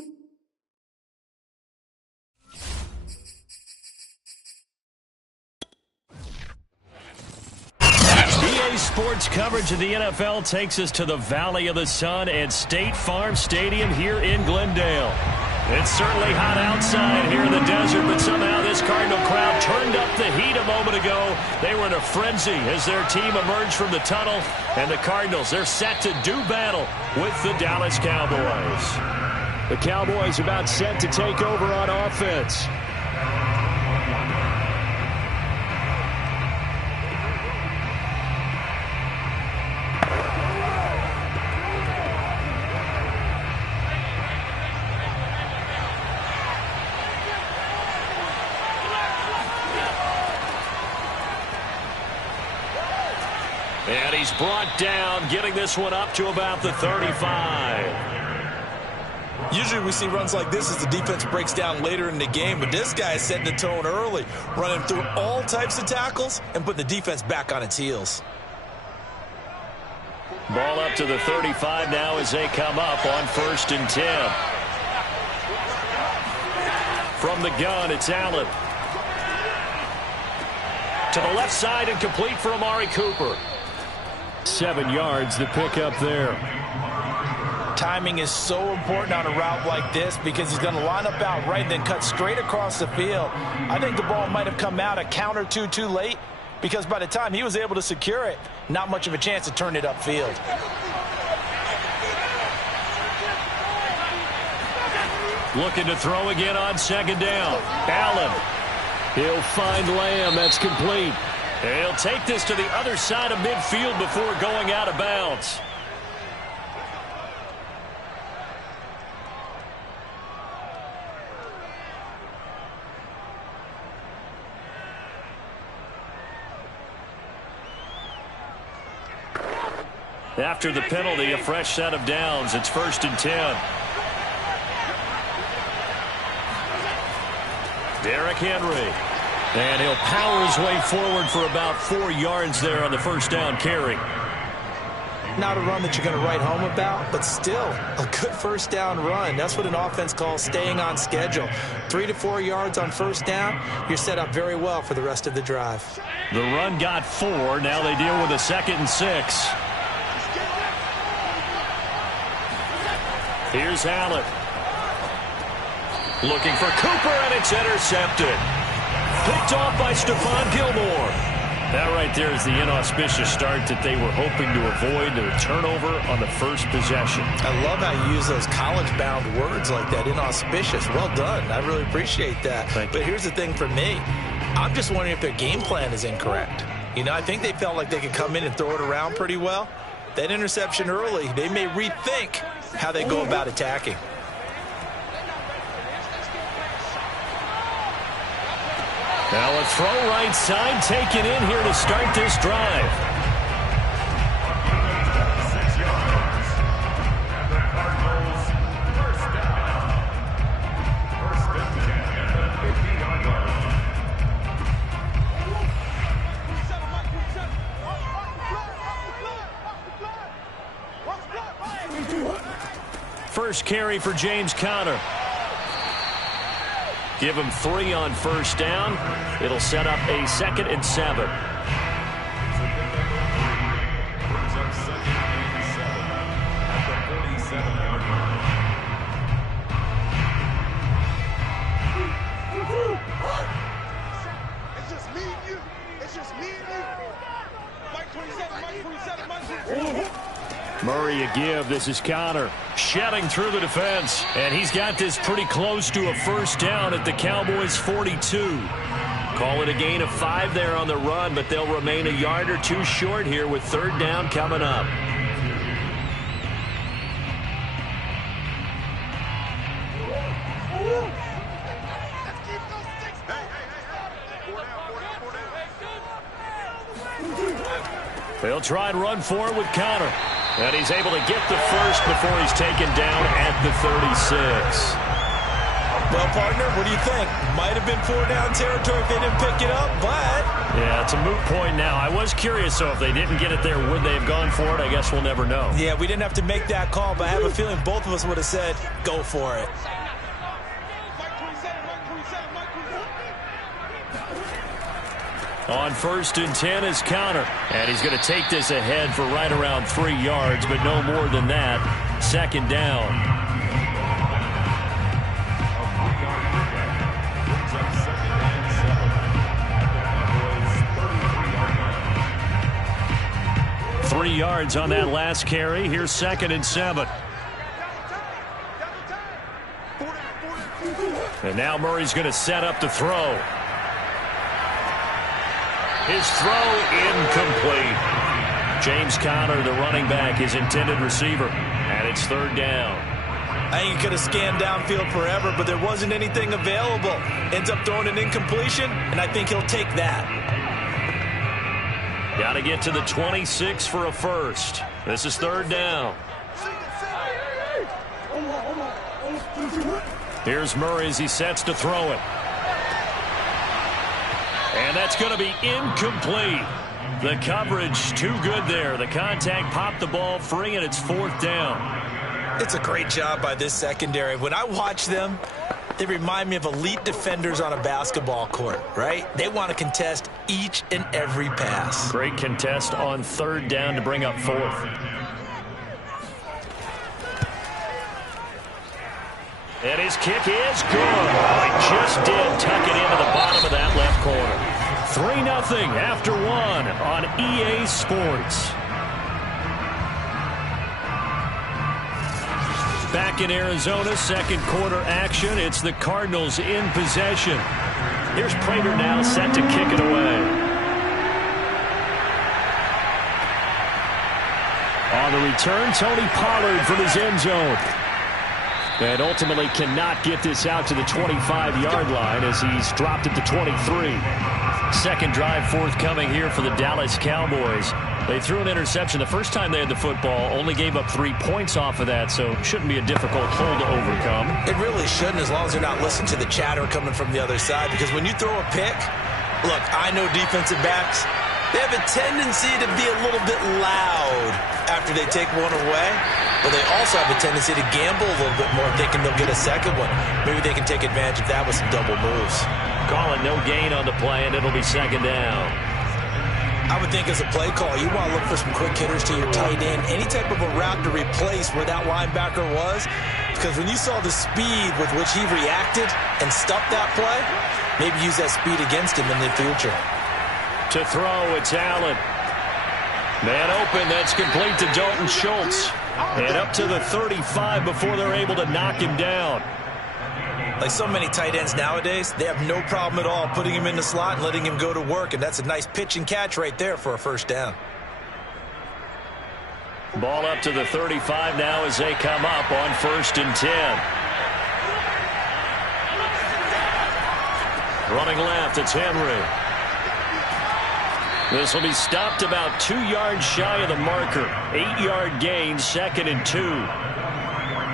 EA Sports coverage of the NFL takes us to the Valley of the Sun at State Farm Stadium here in Glendale. It's certainly hot outside here in the desert, but somehow this Cardinal crowd turned up the heat a moment ago. They were in a frenzy as their team emerged from the tunnel, and the Cardinals, they're set to do battle with the Dallas Cowboys. The Cowboys about set to take over on offense. And he's brought down, getting this one up to about the 35. Usually we see runs like this as the defense breaks down later in the game, but this guy is setting the tone early, running through all types of tackles and putting the defense back on its heels. Ball up to the 35 now as they come up on 1st and 10. From the gun, it's Allen. To the left side and complete for Amari Cooper. 7 yards, the pickup there. Timing is so important on a route like this because he's going to line up out right and then cut straight across the field. I think the ball might have come out a count or two too late because by the time he was able to secure it, not much of a chance to turn it upfield. Looking to throw again on 2nd down. Allen. He'll find Lamb. That's complete. He'll take this to the other side of midfield before going out of bounds. After the penalty, a fresh set of downs. It's 1st and 10. Derrick Henry. And he'll power his way forward for about 4 yards there on the 1st down carry. Not a run that you're going to write home about, but still a good 1st down run. That's what an offense calls staying on schedule. 3 to 4 yards on 1st down, you're set up very well for the rest of the drive. The run got 4. Now they deal with a 2nd and 6. Here's Allen. Looking for Cooper, and it's intercepted. Picked off by Stephon Gilmore. That right there is the inauspicious start that they were hoping to avoid, the turnover on the first possession. I love how you use those college-bound words like that, inauspicious. Well done. I really appreciate that. But here's the thing for me. I'm just wondering if their game plan is incorrect. You know, I think they felt like they could come in and throw it around pretty well. That interception early, they may rethink how they go about attacking. Now a throw right side taken in here to start this drive. First carry for James Conner. Give him 3 on 1st down. It'll set up a 2nd and 7. It's just me and you. It's just me and you. Mike 27, Mike 27, Mike 27. Murray a give. This is Conner shedding through the defense. And he's got this pretty close to a 1st down at the Cowboys' 42. Call it a gain of 5 there on the run, but they'll remain a yard or 2 short here with 3rd down coming up. They'll try and run forward with Conner. And he's able to get the first before he's taken down at the 36. Well, partner, what do you think? Might have been 4 down territory if they didn't pick it up, but Yeah, it's a moot point now. I was curious, so if they didn't get it there, would they have gone for it? I guess we'll never know. Yeah, we didn't have to make that call, but I have a feeling both of us would have said, go for it. On 1st and 10 is counter. And he's going to take this ahead for right around 3 yards, but no more than that. 2nd down. Three yards on that last carry. Here's 2nd and 7. And now Murray's going to set up to throw. His throw incomplete. James Conner, the running back, his intended receiver. And it's 3rd down. I think he could have scanned downfield forever, but there wasn't anything available. Ends up throwing an incompletion, and I think he'll take that. Got to get to the 26 for a first. This is 3rd down. Here's Murray as he sets to throw it. And that's going to be incomplete. The coverage too good there. The contact popped the ball free, and it's 4th down. It's a great job by this secondary. When I watch them, they remind me of elite defenders on a basketball court, right? They want to contest each and every pass. Great contest on 3rd down to bring up 4th. And his kick is good. Oh, he just did tuck it into the bottom of that left corner. 3-0 after 1 on EA Sports. Back in Arizona, 2nd quarter action. It's the Cardinals in possession. Here's Prater now set to kick it away. On the return, Tony Pollard from his end zone. And ultimately cannot get this out to the 25-yard line as he's dropped it to 23. 2nd drive forthcoming here for the Dallas Cowboys. They threw an interception the first time they had the football, only gave up 3 points off of that, so shouldn't be a difficult hole to overcome. It really shouldn't, as long as they're not listening to the chatter coming from the other side, because when you throw a pick, look, I know defensive backs, they have a tendency to be a little bit loud after they take one away, but they also have a tendency to gamble a little bit more, thinking they'll get a second one. Maybe they can take advantage of that with some double moves. Call it no gain on the play, and it'll be 2nd down. I would think as a play call, you want to look for some quick hitters to your tight end, any type of a route to replace where that linebacker was, because when you saw the speed with which he reacted and stuffed that play, maybe use that speed against him in the future. To throw, it's Allen. Man open, that's complete to Dalton Schultz. And up to the 35 before they're able to knock him down. Like so many tight ends nowadays, they have no problem at all putting him in the slot and letting him go to work, and that's a nice pitch and catch right there for a 1st down. Ball up to the 35 now as they come up on 1st and 10. Running left, it's Henry. This will be stopped about 2 yards shy of the marker. 8-yard gain, 2nd and 2.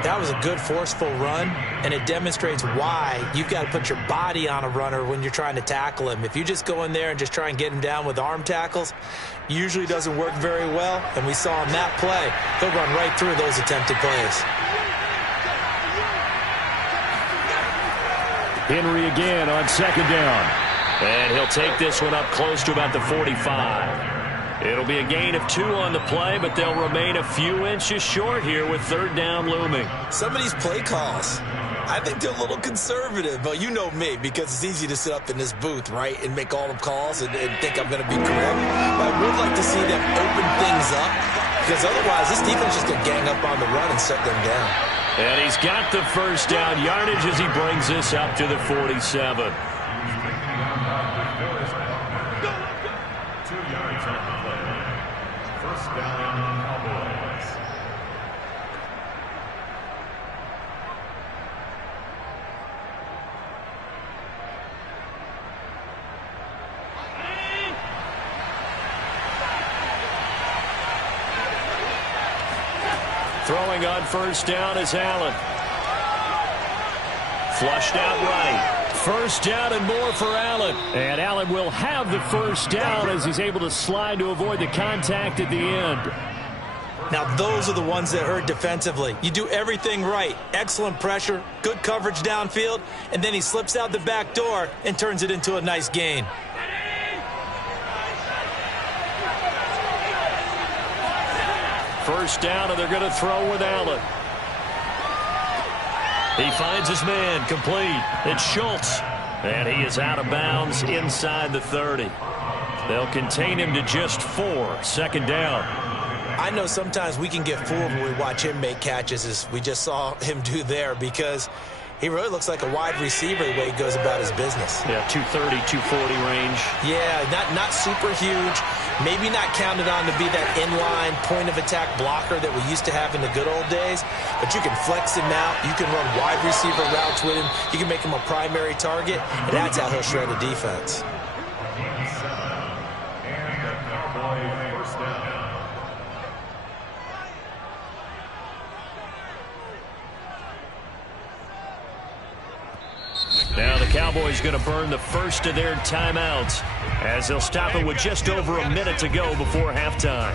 That was a good, forceful run, and it demonstrates why you've got to put your body on a runner when you're trying to tackle him. If you just go in there and just try and get him down with arm tackles, usually doesn't work very well, and we saw in that play, he'll run right through those attempted plays. Henry again on 2nd down. And he'll take this one up close to about the 45. It'll be a gain of 2 on the play, but they'll remain a few inches short here with 3rd down looming. Some of these play calls, I think they're a little conservative, but you know me, because it's easy to sit up in this booth, right, and make all the calls and think I'm going to be correct. But I would like to see them open things up, because otherwise this defense is just going to gang up on the run and shut them down. And he's got the 1st down yardage as he brings this up to the 47. 2 yards on the play. 1st down, Cowboys. Throwing on 1st down is Allen. Flushed out right. First down and more for Allen. And Allen will have the first down as he's able to slide to avoid the contact at the end. Now, those are the ones that hurt defensively. You do everything right. Excellent pressure, good coverage downfield, and then he slips out the back door and turns it into a nice gain. First down, and they're going to throw with Allen. He finds his man, complete. It's Schultz, and he is out of bounds inside the 30. They'll contain him to just 4. Second down. I know sometimes we can get fooled when we watch him make catches, as we just saw him do there, because he really looks like a wide receiver the way he goes about his business. Yeah, 230, 240 range. Yeah, not super huge. Maybe not counted on to be that inline point-of-attack blocker that we used to have in the good old days, but you can flex him out. You can run wide receiver routes with him. You can make him a primary target, and that's how he'll shred a defense. Now the Cowboys going to burn the first of their timeouts as they'll stop it with just over a minute to go before halftime.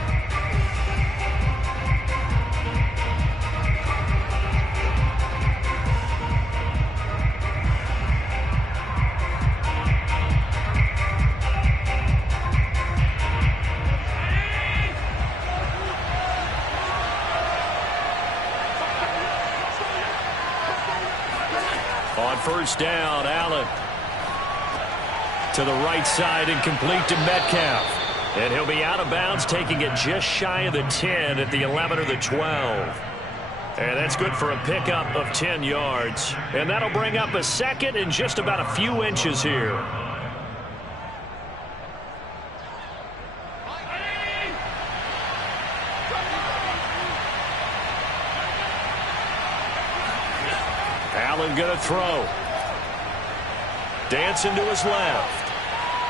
On first down, Allen to the right side and complete to Metcalf. And he'll be out of bounds, taking it just shy of the 10 at the 11 or the 12. And that's good for a pickup of 10 yards. And that'll bring up a second and just about a few inches here. Allen going to throw. Dancing to his left.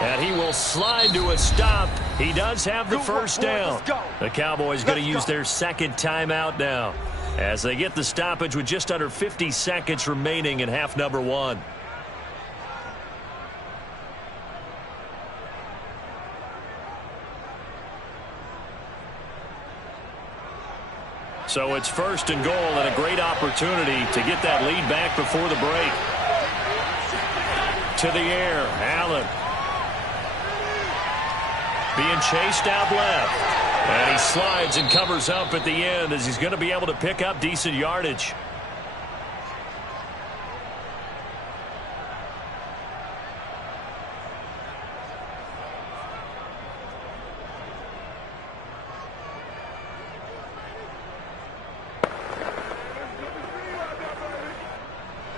And he will slide to a stop. He does have the first down. The Cowboys going to use their second timeout now as they get the stoppage with just under 50 seconds remaining in half number 1. So it's first and goal and a great opportunity to get that lead back before the break. To the air, Allen. Being chased out left. And he slides and covers up at the end as he's going to be able to pick up decent yardage.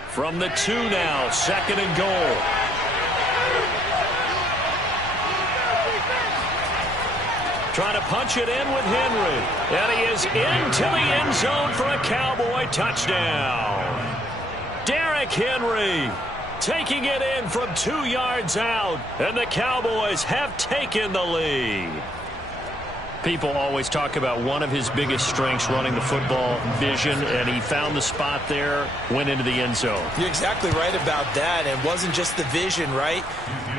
From the 2 now, second and goal. Trying to punch it in with Henry. And he is into the end zone for a Cowboy touchdown. Derrick Henry taking it in from 2 yards out. And the Cowboys have taken the lead. People always talk about one of his biggest strengths, running the football, vision, and he found the spot there, went into the end zone. You're exactly right about that. And it wasn't just the vision, right?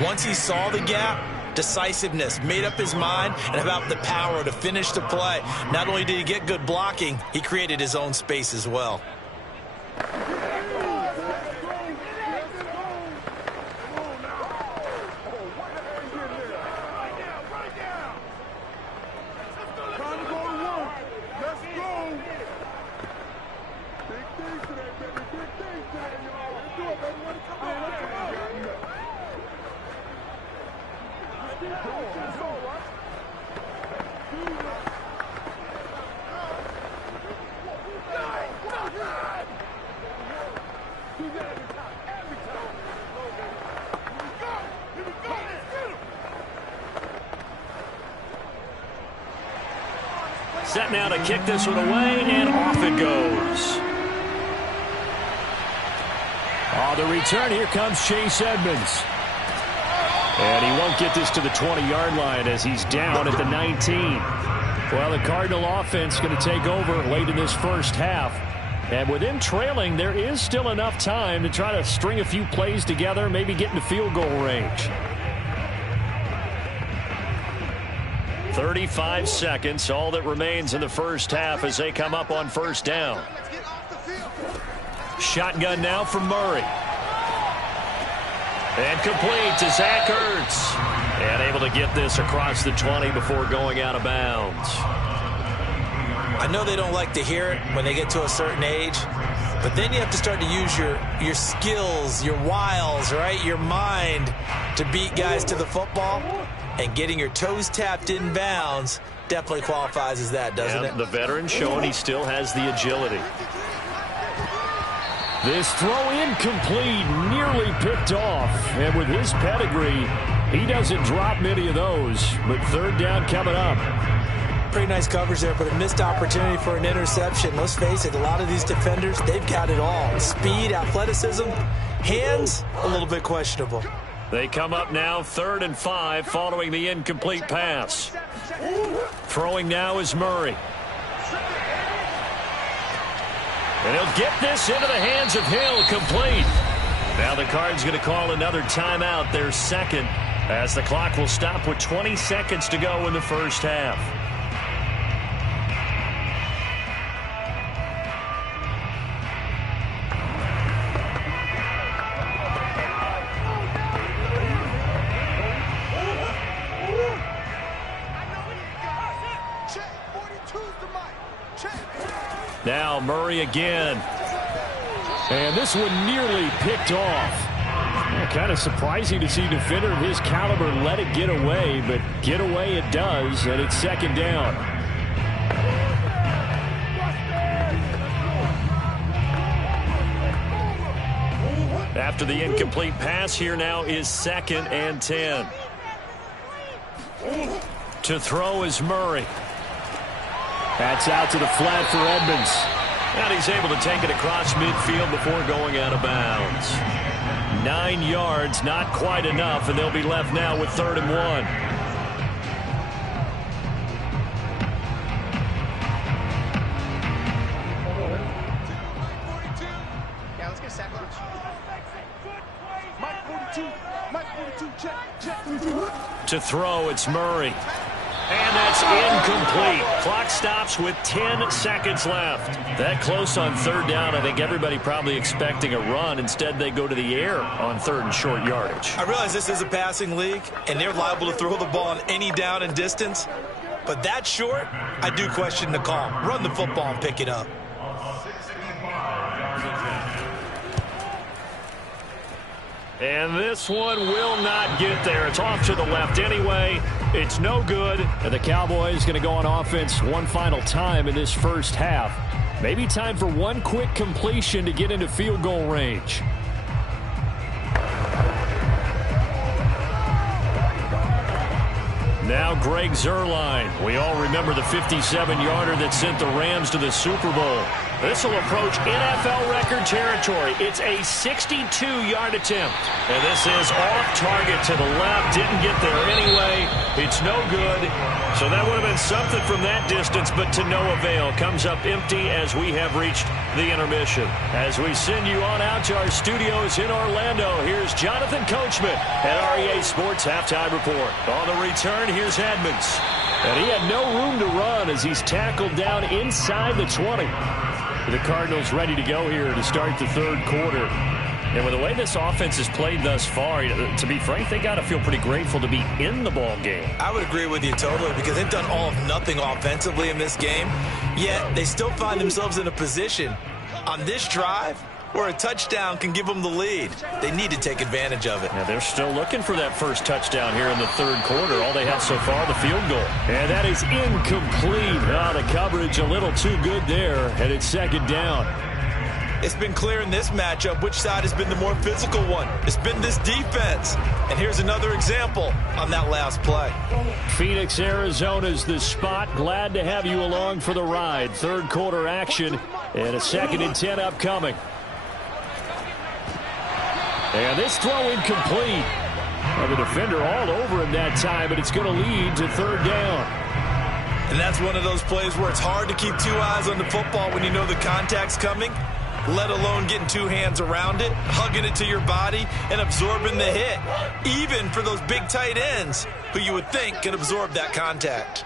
Once he saw the gap, decisiveness, made up his mind, and about the power to finish the play. Not only did he get good blocking, he created his own space as well. Set now to kick this one away, and off it goes. The return, here comes Chase Edmonds. And he won't get this to the 20-yard line as he's down at the 19. Well, the Cardinal offense going to take over late in this first half. And with him trailing, there is still enough time to try to string a few plays together, maybe get into field goal range. 35 seconds, all that remains in the first half as they come up on first down. Shotgun now from Murray. And complete to Zach Ertz. And able to get this across the 20 before going out of bounds. I know they don't like to hear it when they get to a certain age, but then you have to start to use your skills, your wiles, right? Your mind to beat guys to the football. And getting your toes tapped in bounds definitely qualifies as that, doesn't it? The veteran showing he still has the agility. This throw incomplete, nearly picked off. And with his pedigree, he doesn't drop many of those. But third down coming up. Pretty nice coverage there, but a missed opportunity for an interception. Let's face it, a lot of these defenders, they've got it all. Speed, athleticism, hands, a little bit questionable. They come up now 3rd and 5 following the incomplete pass. Throwing now is Murray. And he'll get this into the hands of Hill, complete. Now the Cards going to call another timeout, their second, as the clock will stop with 20 seconds to go in the first half. Now Murray again. And this one nearly picked off. Kind of surprising to see a defender of his caliber let it get away, but get away it does, and it's second down. After the incomplete pass, here now is 2nd and 10. To throw is Murray. That's out to the flat for Edmonds. And he's able to take it across midfield before going out of bounds. 9 yards, not quite enough, and they'll be left now with 3rd and 1. Yeah, let's get a sack. Mike 42, check. To throw, it's Murray. And that's incomplete. Clock stops with 10 seconds left. That close on 3rd down, I think everybody probably expecting a run. Instead, they go to the air on 3rd and short yardage. I realize this is a passing league, and they're liable to throw the ball on any down and distance. But that short, I do question the call. Run the football and pick it up. And this one will not get there. It's off to the left anyway. It's no good. And the Cowboys going to go on offense one final time in this first half. Maybe time for one quick completion to get into field goal range. Now Greg Zuerlein. We all remember the 57-yarder that sent the Rams to the Super Bowl. This will approach NFL record territory. It's a 62-yard attempt. And this is off target to the left. Didn't get there anyway. It's no good. So that would have been something from that distance, but to no avail. Comes up empty as we have reached the intermission. As we send you on out to our studios in Orlando, here's Jonathan Coachman at REA Sports Halftime Report. On the return, here's Edmonds. And he had no room to run as he's tackled down inside the 20. The Cardinals ready to go here to start the 3rd quarter. And with the way this offense has played thus far, to be frank, they got to feel pretty grateful to be in the ball game. I would agree with you totally because they've done all of nothing offensively in this game, yet they still find themselves in a position on this drive where a touchdown can give them the lead. They need to take advantage of it. Now they're still looking for that first touchdown here in the 3rd quarter. All they have so far, the field goal. And that is incomplete. The coverage a little too good there, and it's 2nd down. It's been clear in this matchup which side has been the more physical one. It's been this defense. And here's another example on that last play. Phoenix, Arizona's the spot. Glad to have you along for the ride. 3rd quarter action, and a 2nd and 10 upcoming. And this throw incomplete. And the defender all over him that time, but it's going to lead to 3rd down. And that's one of those plays where it's hard to keep two eyes on the football when you know the contact's coming, let alone getting two hands around it, hugging it to your body, and absorbing the hit, even for those big tight ends who you would think can absorb that contact.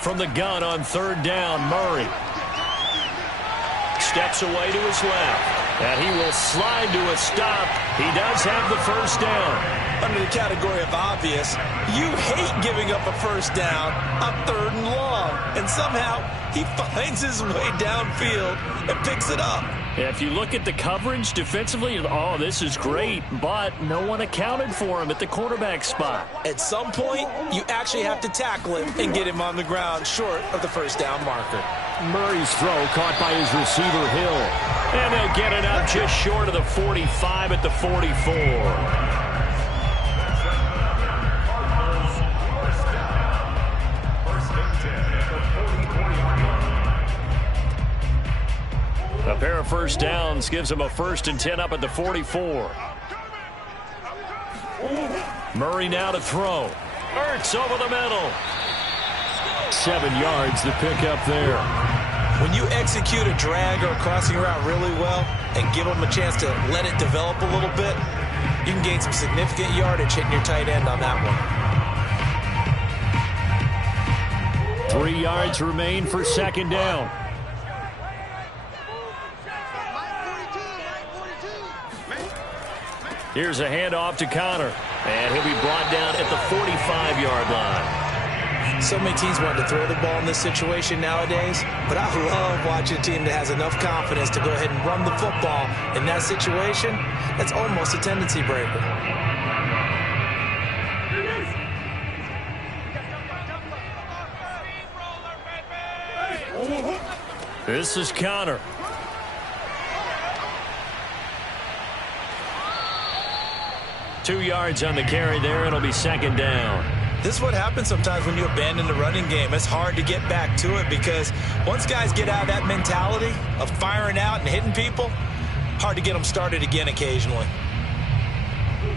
From the gun on third down, Murray steps away to his left, and he will slide to a stop. He does have the first down. Under the category of obvious, you hate giving up a first down on third and long, and somehow he finds his way downfield and picks it up. If you look at the coverage defensively, oh, this is great, but no one accounted for him at the quarterback spot. At some point, you actually have to tackle him and get him on the ground short of the first down marker. Murray's throw caught by his receiver, Hill. And they'll get it up just short of the 45 at the 44. A pair of first downs gives him a 1st and 10 up at the 44. Murray now to throw. Ertz over the middle. 7 yards the pick up there. When you execute a drag or a crossing route really well and give them a chance to let it develop a little bit, you can gain some significant yardage hitting your tight end on that one. 3 yards remain for second down. Here's a handoff to Connor, and he'll be brought down at the 45-yard line. So many teams want to throw the ball in this situation nowadays, but I love watching a team that has enough confidence to go ahead and run the football in that situation. That's almost a tendency breaker. This is Connor. Two yards on the carry there. It'll be second down. This is what happens sometimes when you abandon the running game. It's hard to get back to it because once guys get out of that mentality of firing out and hitting people, hard to get them started again occasionally.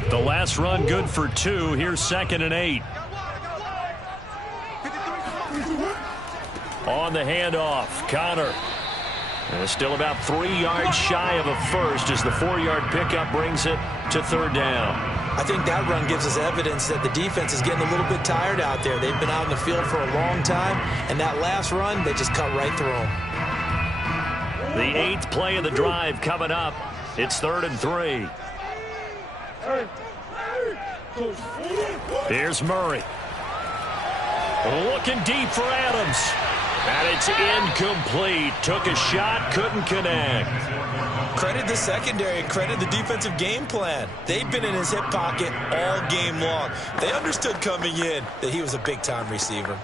The last run good for 2. Here's 2nd and 8. On the handoff, Connor. And still about 3 yards shy of a first as the 4-yard pickup brings it to third down. I think that run gives us evidence that the defense is getting a little bit tired out there. They've been out in the field for a long time, and that last run, they just cut right through them. The 8th play of the drive coming up. It's 3rd and 3. Here's Murray. Looking deep for Adams. And it's incomplete. Took a shot, couldn't connect. Credit the secondary, credit the defensive game plan. They've been in his hip pocket all game long. They understood coming in that he was a big-time receiver.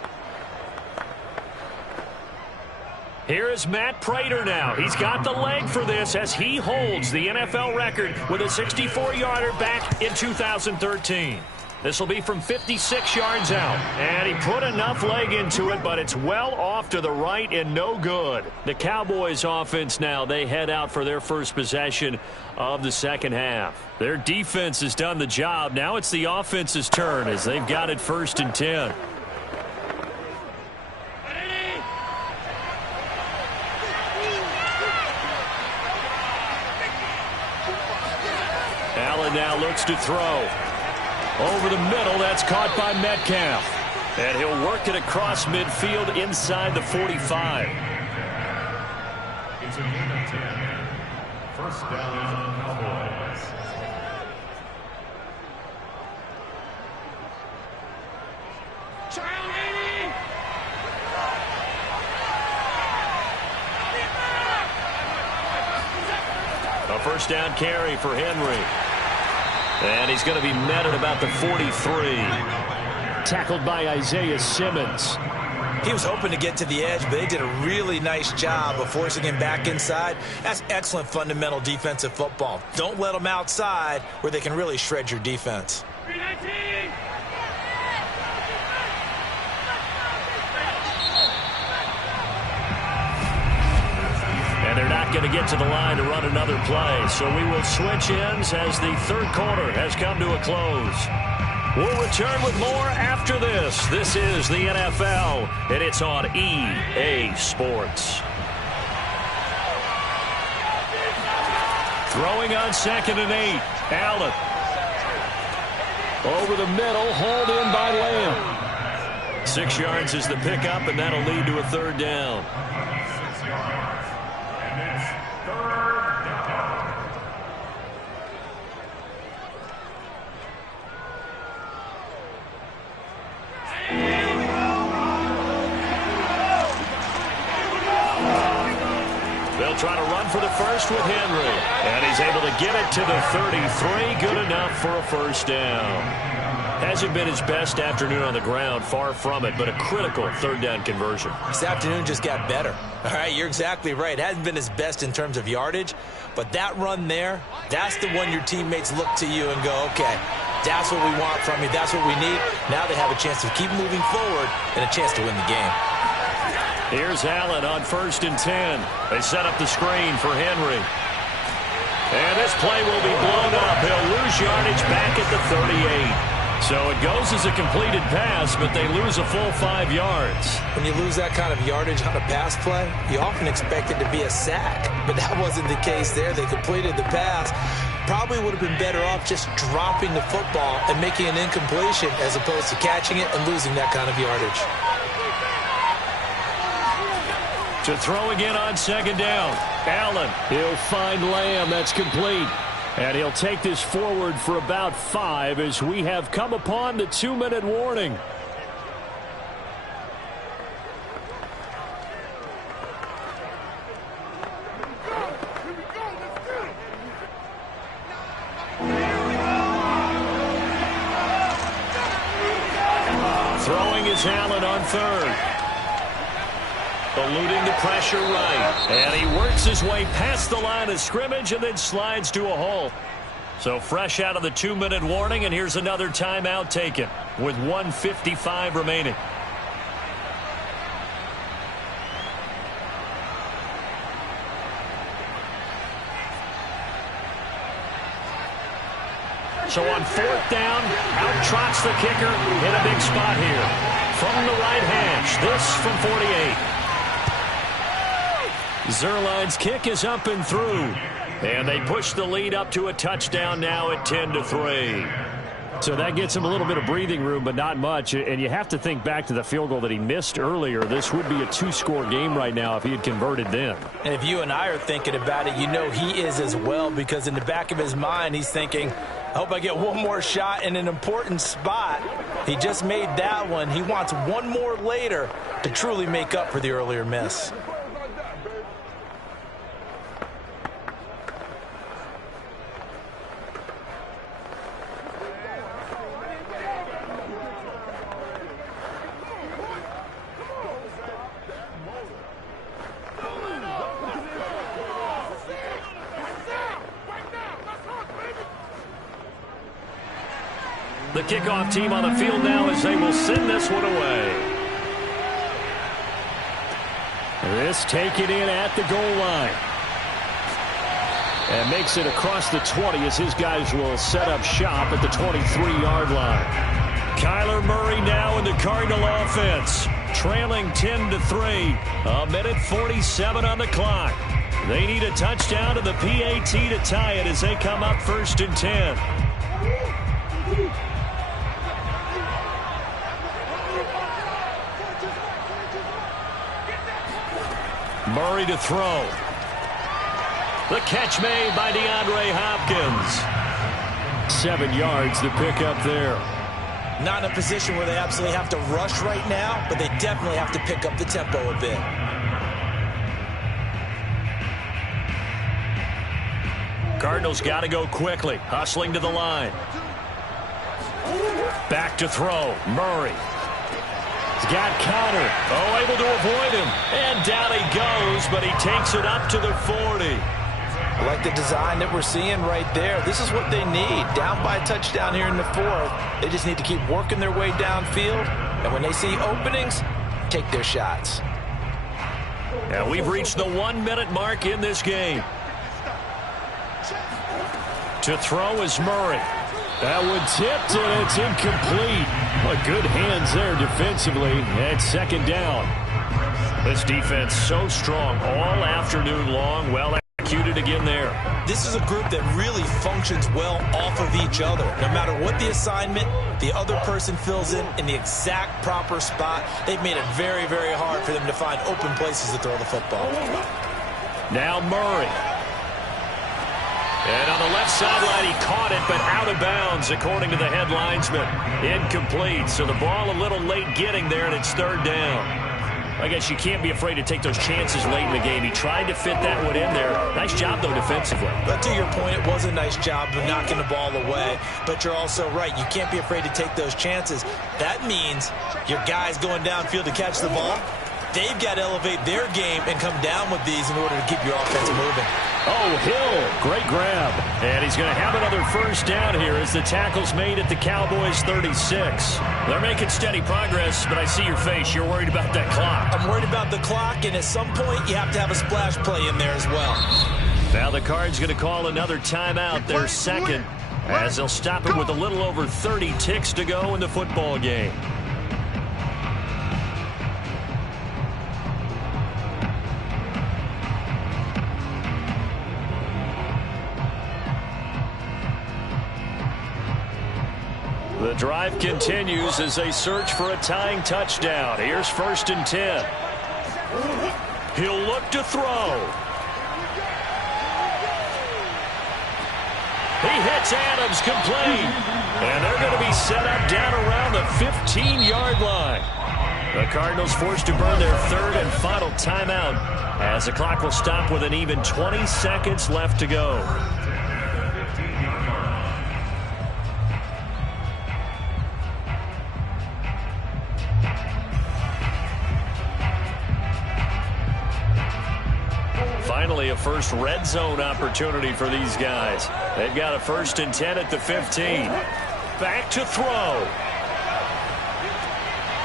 Here is Matt Prater now. He's got the leg for this as he holds the NFL record with a 64-yarder back in 2013. This will be from 56 yards out. And he put enough leg into it, but it's well off to the right and no good. The Cowboys offense now, they head out for their first possession of the second half. Their defense has done the job. Now it's the offense's turn as they've got it 1st and 10. Allen now looks to throw. Over the middle, that's caught by Metcalf. And he'll work it across midfield inside the 45. It's a game of 10. First down, Cowboys. A first down carry for Henry. And he's going to be met at about the 43. Tackled by Isaiah Simmons. He was hoping to get to the edge, but they did a really nice job of forcing him back inside. That's excellent fundamental defensive football. Don't let them outside where they can really shred your defense. And they're not going to get to the line to run another play. So we will switch ends as the third quarter has come to a close. We'll return with more after this. This is the NFL, and it's on EA Sports. Throwing on 2nd and 8. Allen. Over the middle, hauled in by Lamb. 6 yards is the pickup, and that'll lead to a 3rd down. 6 yards, and it's 3rd down. They'll try to run for the first with Henry. And he's able to get it to the 33. Good enough for a 1st down. Hasn't been his best afternoon on the ground. Far from it, but a critical 3rd down conversion. This afternoon just got better. All right, you're exactly right. It hasn't been his best in terms of yardage, but that run there, that's the one your teammates look to you and go, okay, that's what we want from you. That's what we need. Now they have a chance to keep moving forward and a chance to win the game. Here's Allen on 1st and 10. They set up the screen for Henry. And this play will be blown up. He'll lose yardage back at the 38. So it goes as a completed pass, but they lose a full 5 yards. When you lose that kind of yardage on a pass play, you often expect it to be a sack. But that wasn't the case there. They completed the pass. Probably would have been better off just dropping the football and making an incompletion as opposed to catching it and losing that kind of yardage. To throw again on 2nd down. Allen, he'll find Lamb. That's complete. And he'll take this forward for about 5 as we have come upon the 2-minute warning. Throwing is Allen on 3rd. Eluding the pressure right. And he works his way past the line of scrimmage and then slides to a halt. So fresh out of the 2-minute warning, and here's another timeout taken with 1:55 remaining. So on 4th down, out trots the kicker in a big spot here. From the right hash, this from 48. Zerline's kick is up and through. And they push the lead up to a touchdown now at 10-3. So that gets him a little bit of breathing room, but not much. And you have to think back to the field goal that he missed earlier. This would be a 2-score game right now if he had converted then. And if you and I are thinking about it, you know he is as well, because in the back of his mind, he's thinking, I hope I get one more shot in an important spot. He just made that one. He wants one more later to truly make up for the earlier miss. The kickoff team on the field now as they will send this one away. This taken in at the goal line. And makes it across the 20 as his guys will set up shop at the 23-yard line. Kyler Murray now in the Cardinal offense. Trailing 10-3. 1:47 on the clock. They need a touchdown to the PAT to tie it as they come up 1st and 10. Murray to throw. The catch made by DeAndre Hopkins. 7 yards to pick up there. Not in a position where they absolutely have to rush right now, but they definitely have to pick up the tempo a bit. Cardinals got to go quickly, hustling to the line. Back to throw. Murray. He's got Connor. Oh, able to avoid him. And down he goes, but he takes it up to the 40. I like the design that we're seeing right there. This is what they need. Down by a touchdown here in the 4th. They just need to keep working their way downfield. And when they see openings, take their shots. And we've reached the 1-minute mark in this game. To throw is Murray. That one tipped, and it's incomplete. Well, good hands there defensively at second down. This defense so strong all afternoon long. Well executed again there. This is a group that really functions well off of each other. No matter what the assignment, the other person fills in the exact proper spot. They've made it very, very hard for them to find open places to throw the football. Now Murray. And on the left sideline, he caught it, but out of bounds, according to the head linesman. Incomplete, so the ball a little late getting there, and it's third down. I guess you can't be afraid to take those chances late in the game. He tried to fit that one in there. Nice job, though, defensively. But to your point, it was a nice job of knocking the ball away. But you're also right. You can't be afraid to take those chances. That means your guys going downfield to catch the ball, they've got to elevate their game and come down with these in order to keep your offense moving. Oh, Hill, great grab. And he's going to have another first down here as the tackle's made at the Cowboys' 36. They're making steady progress, but I see your face. You're worried about that clock. I'm worried about the clock, and at some point you have to have a splash play in there as well. Now the Cards going to call another timeout, their second, as they'll stop it with a little over 30 ticks to go in the football game. The drive continues as they search for a tying touchdown. Here's 1st and 10. He'll look to throw. He hits Adams complete. And they're going to be set up down around the 15-yard line. The Cardinals forced to burn their third and final timeout as the clock will stop with an even 20 seconds left to go. Finally, a first red zone opportunity for these guys. They've got a 1st and 10 at the 15. Back to throw.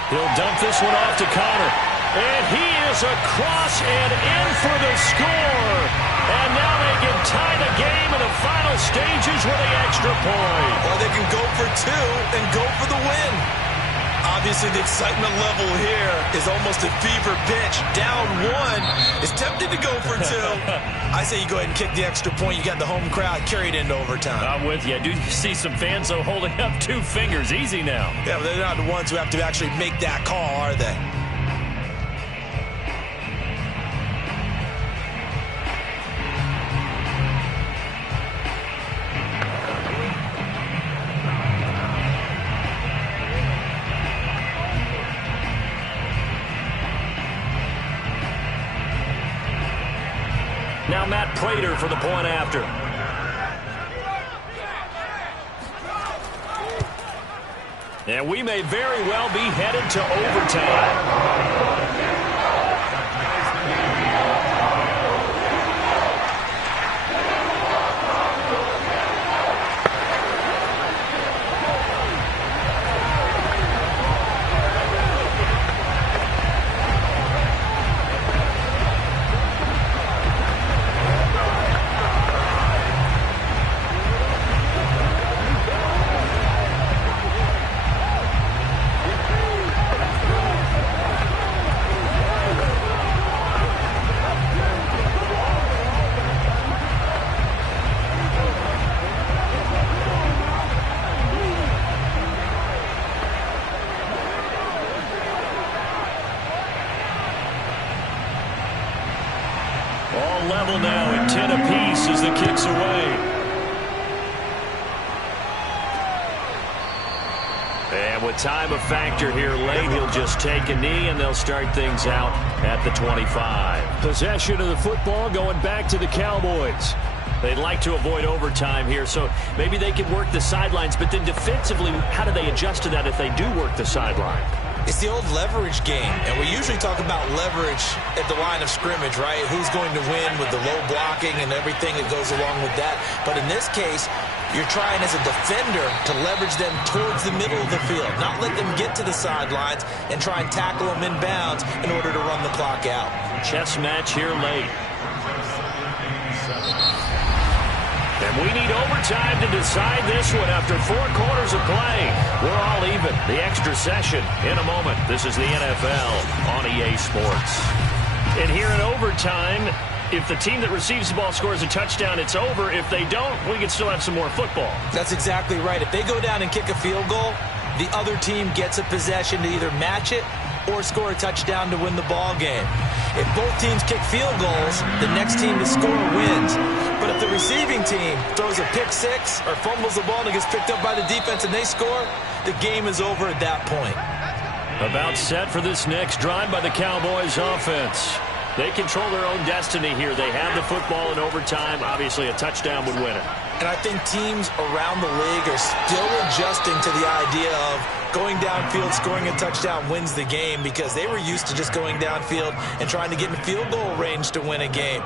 He'll dump this one off to Connor. And he is across and in for the score. And now they can tie the game in the final stages with the extra point. Or they can go for two and go for the win. Obviously, the excitement level here is almost a fever pitch. Down one. It's tempting to go for two. I say you go ahead and kick the extra point. You got the home crowd carried into overtime. I'm with you. I do see some fans, though, holding up 2 fingers. Easy now. Yeah, but they're not the ones who have to actually make that call, are they? Now Matt Prater for the point after. And we may very well be headed to overtime. All level now at 10 apiece as the kick's away. And with time a factor here late, he'll just take a knee and they'll start things out at the 25. Possession of the football going back to the Cowboys. They'd like to avoid overtime here, so maybe they can work the sidelines, but then defensively, how do they adjust to that if they do work the sideline? It's the old leverage game, and we usually talk about leverage at the line of scrimmage, right? Who's going to win with the low blocking and everything that goes along with that. But in this case, you're trying as a defender to leverage them towards the middle of the field, not let them get to the sidelines and try and tackle them in bounds in order to run the clock out. Chess match here late. And We need overtime to decide this one after 4 quarters of play. We're all even. The extra session in a moment. This is the NFL on EA Sports. And here in overtime, if the team that receives the ball scores a touchdown, it's over. If they don't, we can still have some more football. That's exactly right. If they go down and kick a field goal, the other team gets a possession to either match it or score a touchdown to win the ball game. If both teams kick field goals, the next team to score wins. But if the receiving team throws a pick six or fumbles the ball and it gets picked up by the defense and they score, the game is over at that point. About set for this next drive by the Cowboys offense. They control their own destiny here. They have the football in overtime. Obviously, a touchdown would win it. And I think teams around the league are still adjusting to the idea of going downfield, scoring a touchdown wins the game, because they were used to just going downfield and trying to get in field goal range to win a game.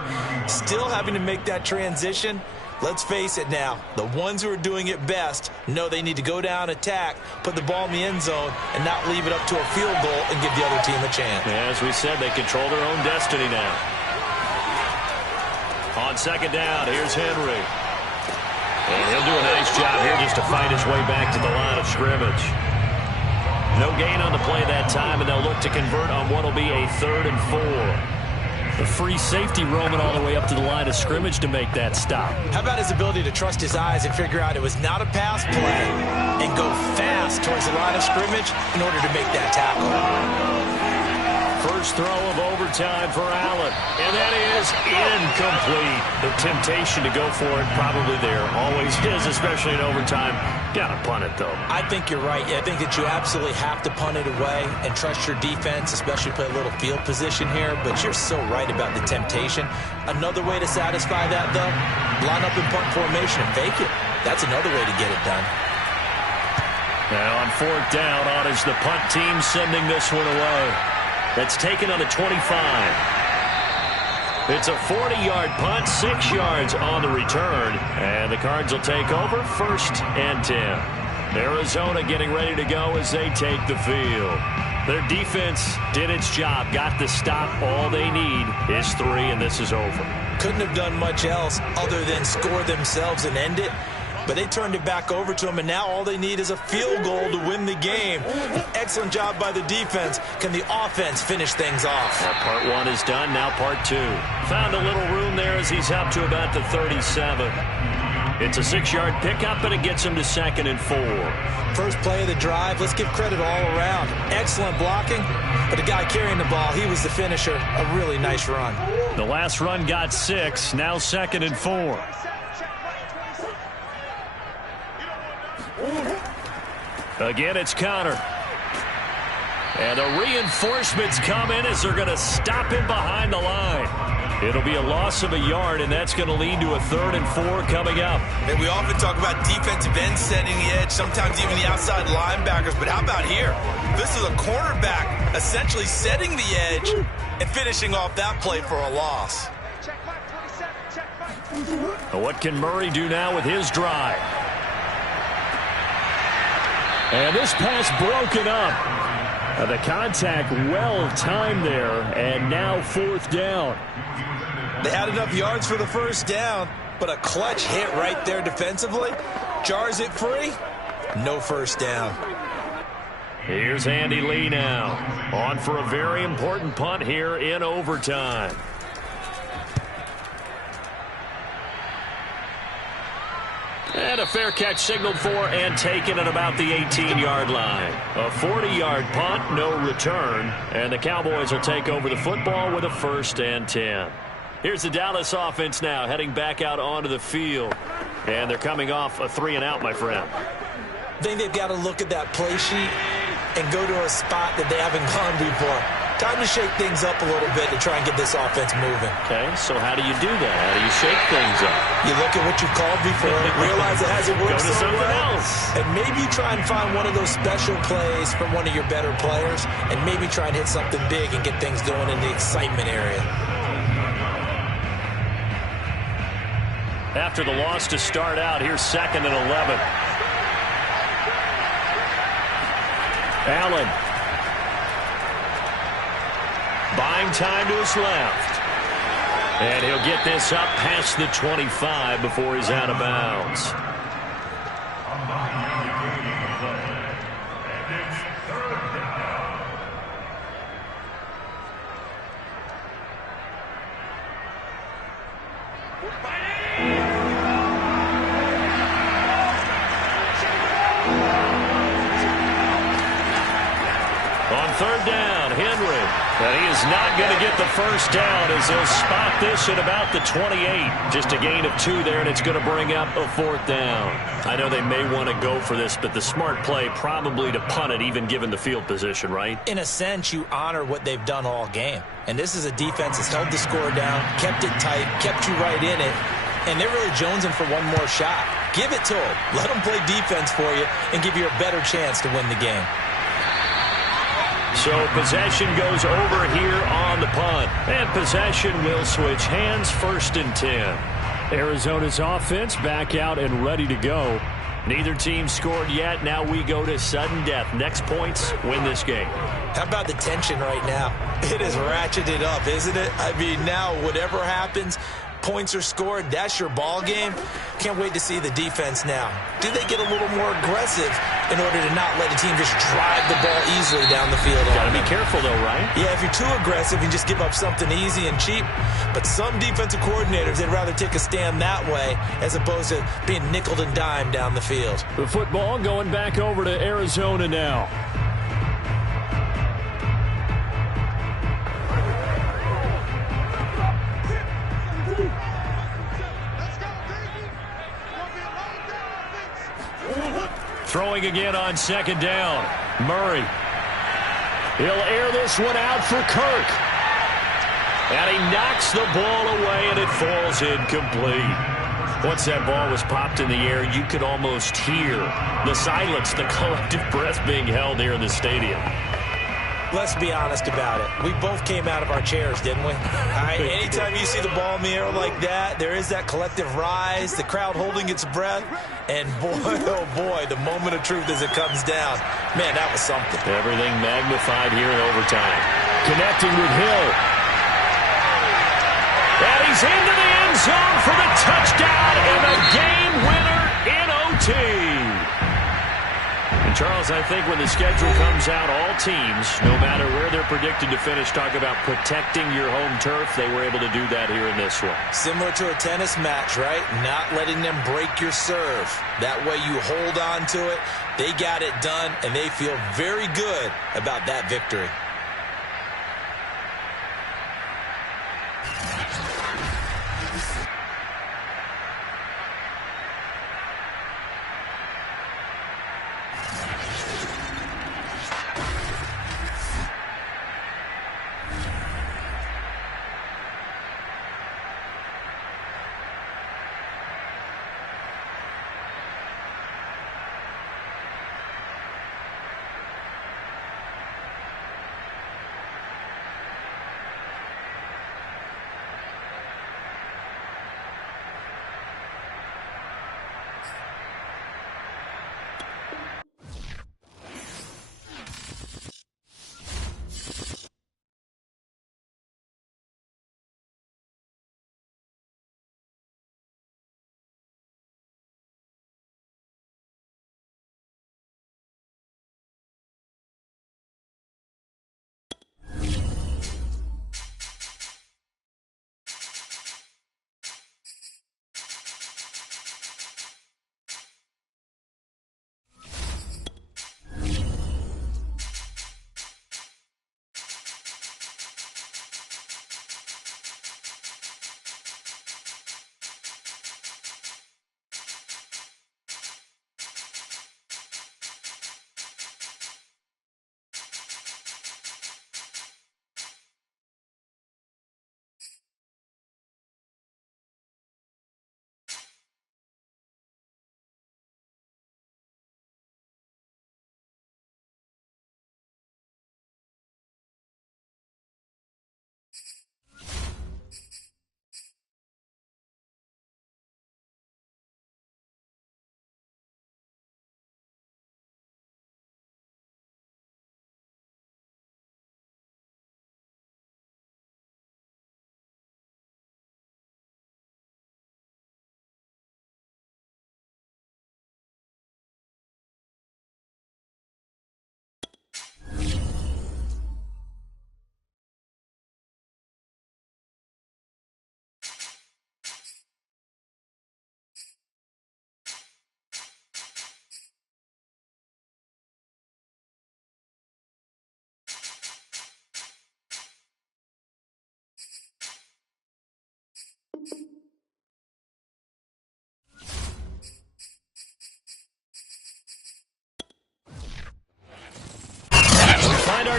Still having to make that transition. Let's face it now, the ones who are doing it best know they need to go down, attack, put the ball in the end zone, and not leave it up to a field goal and give the other team a chance. As we said, they control their own destiny now. On second down, here's Henry. And he'll do a nice job here just to fight his way back to the line of scrimmage. No gain on the play that time, and they'll look to convert on what will be a 3rd and 4. The free safety roaming all the way up to the line of scrimmage to make that stop. How about his ability to trust his eyes and figure out it was not a pass play and go fast towards the line of scrimmage in order to make that tackle. First throw of overtime for Allen, and that is incomplete. The temptation to go for it probably there. Always is, especially in overtime. Gotta punt it, though. I think you're right. I think that you absolutely have to punt it away and trust your defense, especially play a little field position here. But you're so right about the temptation. Another way to satisfy that, though, line up in punt formation and fake it. That's another way to get it done. Now on 4th down, on is the punt team sending this one away. That's taken on the 25. It's a 40-yard punt, 6 yards on the return. And the Cards will take over 1st and 10. Arizona getting ready to go as they take the field. Their defense did its job, got the stop. All they need is 3, and this is over. Couldn't have done much else other than score themselves and end it. But they turned it back over to them, and now all they need is a field goal to win the game. An excellent job by the defense. Can the offense finish things off? Now part 1 is done, now part 2. Found a little room there as he's up to about the 37. It's a 6-yard pickup, and it gets him to 2nd and 4. First play of the drive, let's give credit all around. Excellent blocking, but the guy carrying the ball, he was the finisher. A really nice run. The last run got 6, now 2nd and 4. Again, it's Connor. And the reinforcements come in as they're going to stop him behind the line. It'll be a loss of a yard, and that's going to lead to a 3rd and 4 coming up. And we often talk about defensive ends setting the edge, sometimes even the outside linebackers. But how about here? This is a cornerback essentially setting the edge and finishing off that play for a loss. What can Murray do now with his drive? And this pass broken up. The contact well-timed there, and now 4th down. They had enough yards for the 1st down, but a clutch hit right there defensively. Jars it free. No 1st down. Here's Andy Lee now, on for a very important punt here in overtime. And a fair catch signaled for and taken at about the 18-yard line. A 40-yard punt, no return. And the Cowboys will take over the football with a 1st and 10. Here's the Dallas offense now heading back out onto the field. And they're coming off a 3-and-out, my friend. I think they've got to look at that play sheet and go to a spot that they haven't gone before. Time to shake things up a little bit to try and get this offense moving. Okay, so how do you do that? How do you shake things up? You look at what you called before, realize it hasn't worked Go to so something well, else. and maybe try and find one of those special plays from one of your better players, and maybe try and hit something big and get things going in the excitement area. After the loss to start out, here's 2nd and 11. Allen. Buying time to his left. And he'll get this up past the 25 before he's out of bounds. On third down, Henry. And he is not going to get the first down as they'll spot this at about the 28. Just a gain of 2 there, and it's going to bring up a 4th down. I know they may want to go for this, but the smart play probably to punt it, even given the field position, right? In a sense, you honor what they've done all game. And this is a defense that's held the score down, kept it tight, kept you right in it, and they're really jonesing for one more shot. Give it to them. Let them play defense for you and give you a better chance to win the game. So possession goes over here on the punt. And possession will switch hands, 1st and 10. Arizona's offense back out and ready to go. Neither team scored yet. Now we go to sudden death. Next points win this game. How about the tension right now? It is ratcheted up, isn't it? I mean, now whatever happens, points are scored, that's your ball game. Can't wait to see the defense now. Do they get a little more aggressive in order to not let the team just drive the ball easily down the field? Got to be careful, though, right? Yeah, if you're too aggressive, you just give up something easy and cheap. But some defensive coordinators, they'd rather take a stand that way as opposed to being nickeled and dimed down the field. The football going back over to Arizona now. Throwing again on 2nd down. Murray. He'll air this one out for Kirk. And he knocks the ball away, and it falls incomplete. Once that ball was popped in the air, you could almost hear the silence, the collective breath being held here in the stadium. Let's be honest about it. We both came out of our chairs, didn't we? Anytime you see the ball in the air like that, there is that collective rise, the crowd holding its breath, and boy, oh boy, the moment of truth as it comes down. Man, that was something. Everything magnified here in overtime. Connecting with Hill. And he's into the end zone for the touchdown and a game winner in OT. And Charles, I think when the schedule comes out, all teams, no matter where they're predicted to finish, talk about protecting your home turf. They were able to do that here in this one. Similar to a tennis match, right? Not letting them break your serve. That way you hold on to it. They got it done, and they feel very good about that victory.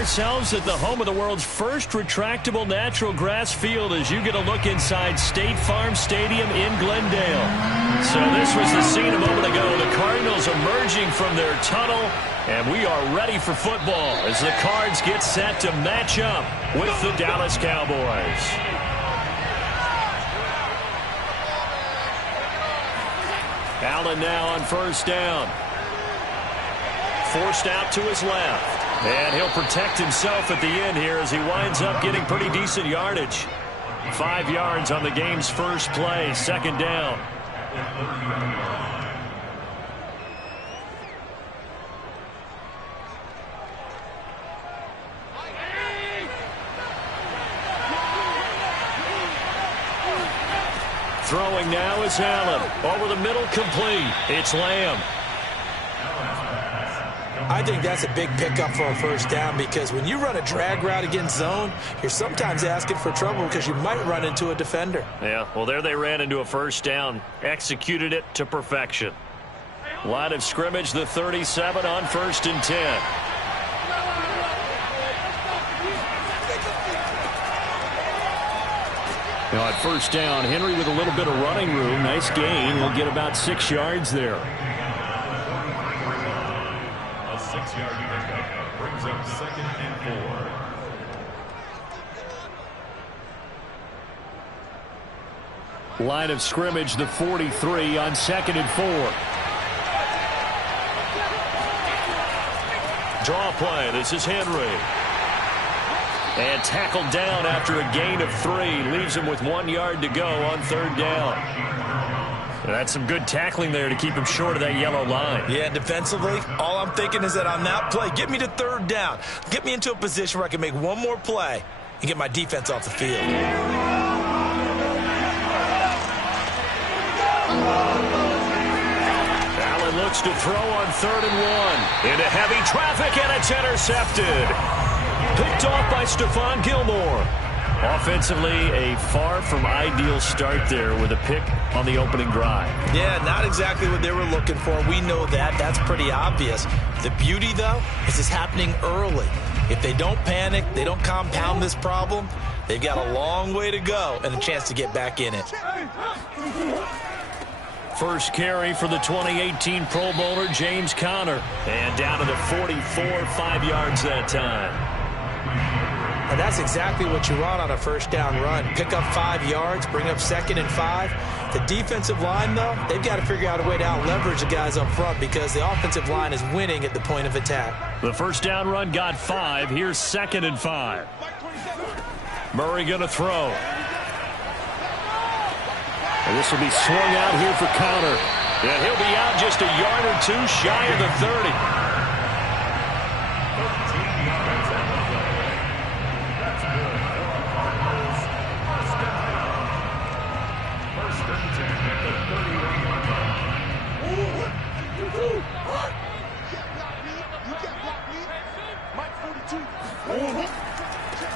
ourselves at the home of the world's first retractable natural grass field as you get a look inside State Farm Stadium in Glendale. So this was the scene a moment ago. The Cardinals emerging from their tunnel, and we are ready for football as the Cards get set to match up with the Dallas Cowboys. Allen now on first down. Forced out to his left. And he'll protect himself at the end here as he winds up getting pretty decent yardage. 5 yards on the game's first play, second down. Throwing now is Allen. Over the middle, complete. It's Lamb. I think that's a big pickup for a first down because when you run a drag route against zone, you're sometimes asking for trouble because you might run into a defender. Yeah, well, there they ran into a first down. Executed it to perfection. Line of scrimmage, the 37 on 1st and 10. Now at first down, Henry with a little bit of running room. Nice gain. He'll get about 6 yards there. A 6-yard pickup brings up 2nd and 4. Line of scrimmage, the 43 on 2nd and 4. Draw play. This is Henry. And tackled down after a gain of 3. Leaves him with 1 yard to go on 3rd down. And that's some good tackling there to keep him short of that yellow line. Yeah, defensively, all I'm thinking is that on that play, get me to 3rd down. Get me into a position where I can make one more play and get my defense off the field. Allen looks to throw on 3rd and 1. Into heavy traffic, and it's intercepted. Picked off by Stephon Gilmore. Offensively, a far from ideal start there with a pick on the opening drive. Yeah, not exactly what they were looking for. We know that. That's pretty obvious. The beauty, though, is it's happening early. If they don't panic, they don't compound this problem, they've got a long way to go and a chance to get back in it. First carry for the 2018 Pro Bowler, James Conner. And down to the 44, 5 yards that time. And that's exactly what you want on a first down run. Pick up 5 yards, bring up 2nd and 5. The defensive line, though, they've got to figure out a way to out-leverage the guys up front because the offensive line is winning at the point of attack. The first down run got 5. Here's 2nd and 5. Murray going to throw. And this will be swung out here for Conner. And he'll be out just a yard or 2 shy of the 30.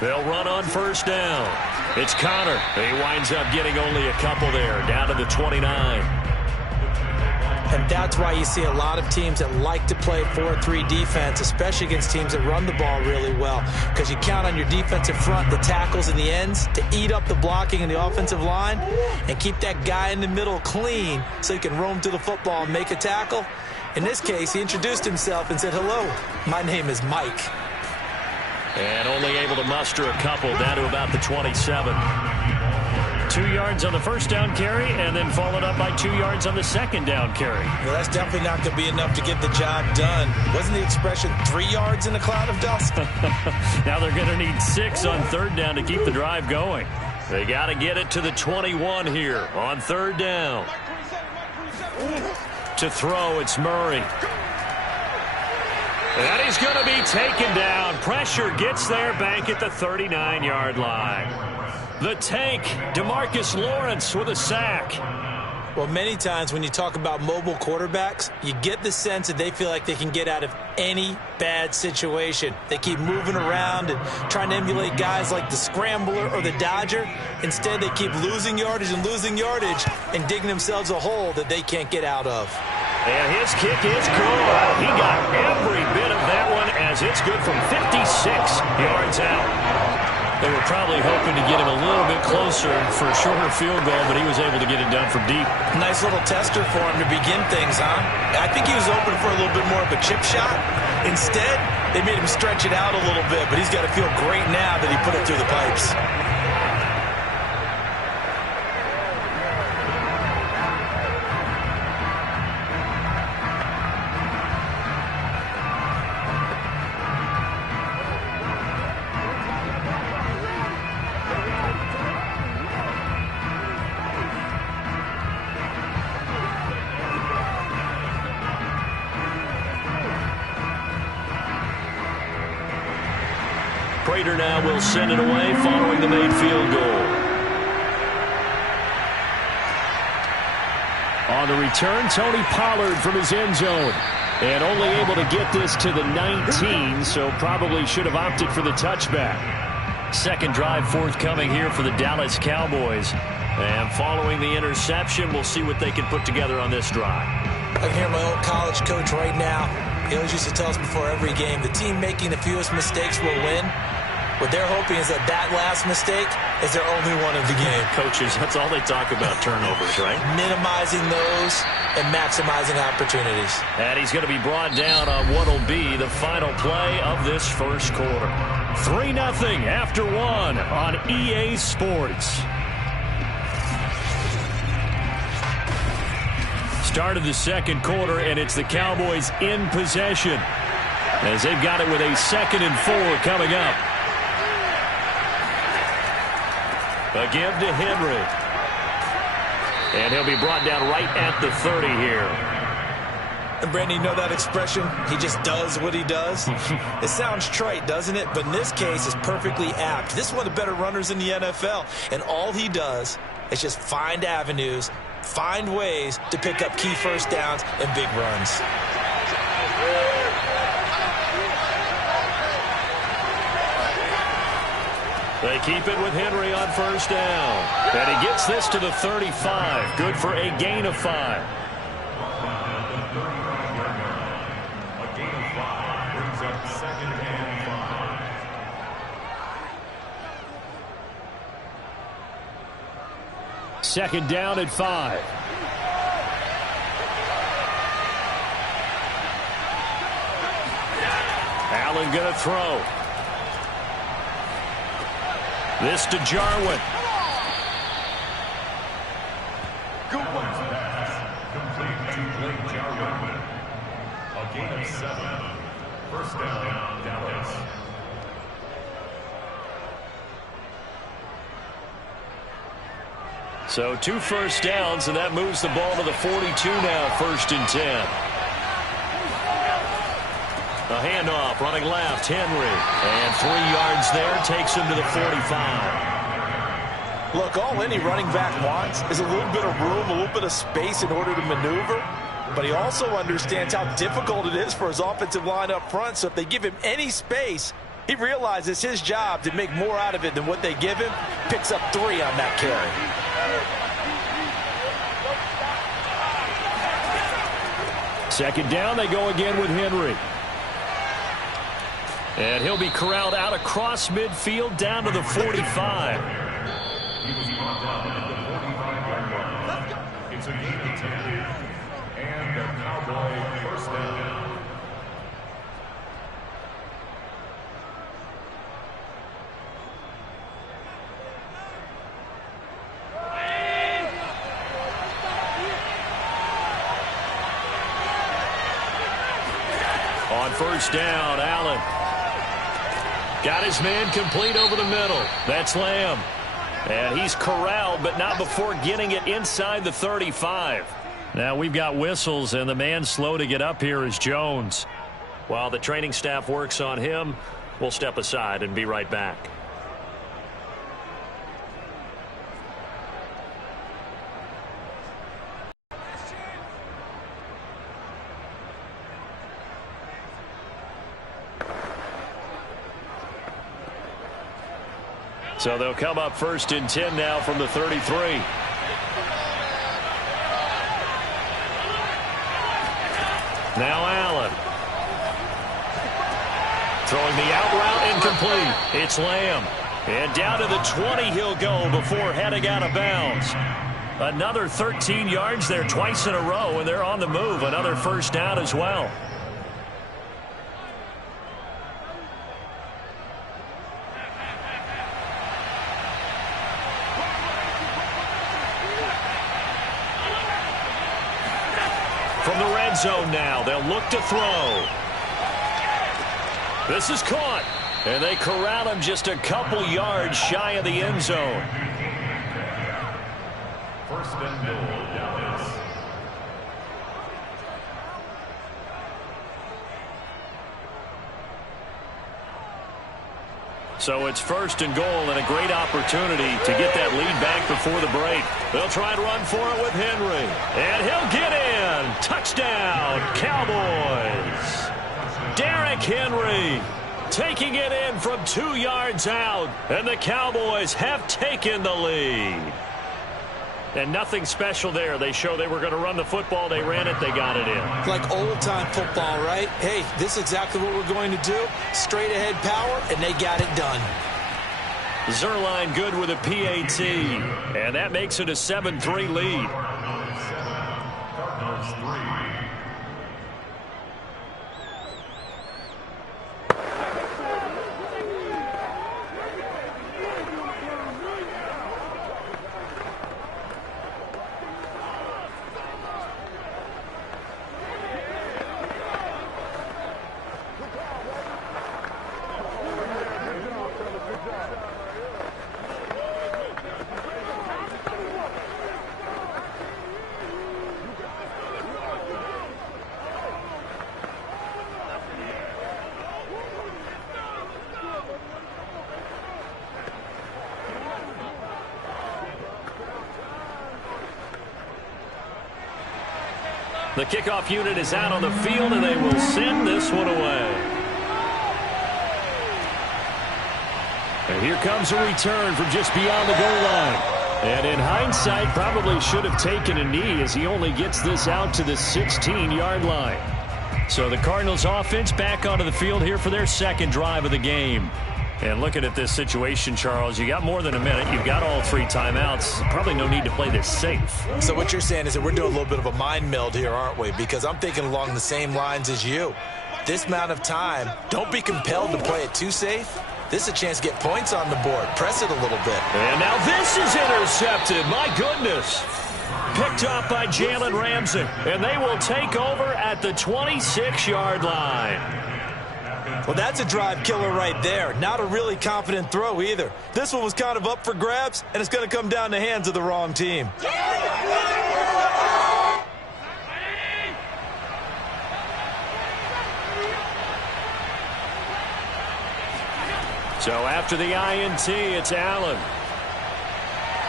They'll run on first down. It's Conner. He winds up getting only a couple there, down to the 29. And that's why you see a lot of teams that like to play 4-3 defense, especially against teams that run the ball really well, because you count on your defensive front, the tackles and the ends, to eat up the blocking in the offensive line and keep that guy in the middle clean so he can roam to the football and make a tackle. In this case, he introduced himself and said, "Hello, my name is Mike." And only able to muster a couple, down to about the 27. 2 yards on the first down carry, and then followed up by 2 yards on the second down carry. Well, that's definitely not going to be enough to get the job done. Wasn't the expression 3 yards in a cloud of dust? Now they're going to need 6 on 3rd down to keep the drive going. They got to get it to the 21 here on 3rd down. To throw, it's Murray. And he's going to be taken down. Pressure gets there back at the 39-yard line. The tank, DeMarcus Lawrence with a sack. Well, many times when you talk about mobile quarterbacks, you get the sense that they feel like they can get out of any bad situation. They keep moving around and trying to emulate guys like the Scrambler or the Dodger. Instead, they keep losing yardage and digging themselves a hole that they can't get out of. And his kick is good. He got every bit of that one as it's good from 56. They were probably hoping to get him a little bit closer for a shorter field goal, but he was able to get it done from deep. Nice little tester for him to begin things, huh? I think he was open for a little bit more of a chip shot. Instead, they made him stretch it out a little bit, but he's got to feel great now that he put it through the pipes. Prater now will send it away following the made field goal. On the return, Tony Pollard from his end zone. And only able to get this to the 19, so probably should have opted for the touchback. Second drive forthcoming here for the Dallas Cowboys. And following the interception, we'll see what they can put together on this drive. I can hear my old college coach right now. He always used to tell us before every game, the team making the fewest mistakes will win. What they're hoping is that last mistake is their only one of the game. Coaches, that's all they talk about, turnovers, right? Minimizing those and maximizing opportunities. And he's going to be brought down on what will be the final play of this first quarter. 3-0 after one on EA Sports. Start of the second quarter, and it's the Cowboys in possession as they've got it with a 2nd and 4 coming up. A give to Henry. And he'll be brought down right at the 30 here. And Brandon, you know that expression? He just does what he does? It sounds trite, doesn't it? But in this case, it's perfectly apt. This is one of the better runners in the NFL. And all he does is just find avenues, find ways to pick up key first downs and big runs. They keep it with Henry on first down. And he gets this to the 35. Good for a gain of 5. A gain of 5 brings up 2nd and 5. Second down at 5. Allen going to throw. This to Jarwin. Goodwin's pass complete to Blake Jarwin. A gain of 7. First down, Dallas. So 2 first downs, and that moves the ball to the 42 now, 1st and 10. A handoff, running left, Henry. And 3 yards there, takes him to the 45. Look, all any running back wants is a little bit of room, a little bit of space in order to maneuver. But he also understands how difficult it is for his offensive line up front. So if they give him any space, he realizes it's his job to make more out of it than what they give him. Picks up 3 on that carry. Second down, they go again with Henry. And he'll be corralled out across midfield down to the 45. He was brought down at the 45-yard line. It's a gain of 10. And a Cowboy first down. On first down, Allen. Got his man complete over the middle. That's Lamb. And he's corralled, but not before getting it inside the 35. Now we've got whistles, and the man slow to get up here is Jones. While the training staff works on him, we'll step aside and be right back. So they'll come up 1st and 10 now from the 33. Now Allen. Throwing the out route incomplete. It's Lamb. And down to the 20 he'll go before heading out of bounds. Another 13 yards there twice in a row, and they're on the move. Another first down as well. From the red zone now, they'll look to throw. This is caught, and they corral him just a couple yards shy of the end zone. First and goal, Dallas. So it's first and goal and a great opportunity to get that lead back before the break. They'll try and run for it with Henry. And he'll get in. Touchdown, Cowboys. Derrick Henry taking it in from 2 yards out. And the Cowboys have taken the lead. And nothing special there. They show they were going to run the football. They ran it. They got it in. Like old-time football, right? Hey, this is exactly what we're going to do. Straight-ahead power, and they got it done. Zerline good with a PAT. And that makes it a 7-3 lead. Cardinals 3. The kickoff unit is out on the field, and they will send this one away. And here comes a return from just beyond the goal line. And in hindsight, probably should have taken a knee as he only gets this out to the 16-yard line. So the Cardinals offense back onto the field here for their second drive of the game. And looking at this situation, Charles, you got more than a minute. You've got all 3 timeouts. Probably no need to play this safe. So what you're saying is that we're doing a little bit of a mind meld here, aren't we? Because I'm thinking along the same lines as you. This amount of time, don't be compelled to play it too safe. This is a chance to get points on the board. Press it a little bit. And now this is intercepted. My goodness. Picked up by Jalen Ramsey. And they will take over at the 26-yard line. Well, that's a drive killer right there. Not a really confident throw either. This one was kind of up for grabs, and it's going to come down the hands of the wrong team. So after the INT, it's Allen.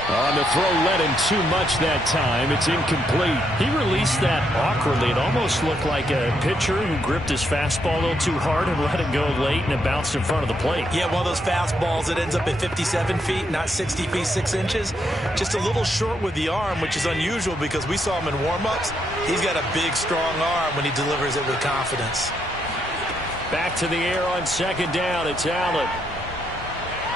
On the throw led him too much that time. It's incomplete. He released that awkwardly. It almost looked like a pitcher who gripped his fastball a little too hard and let it go late, and it bounced in front of the plate. Yeah, one of those fastballs that ends up at 57 feet, not 60 feet, 6 inches. Just a little short with the arm, which is unusual because we saw him in warm-ups. He's got a big, strong arm when he delivers it with confidence. Back to the air on second down. It's Allen.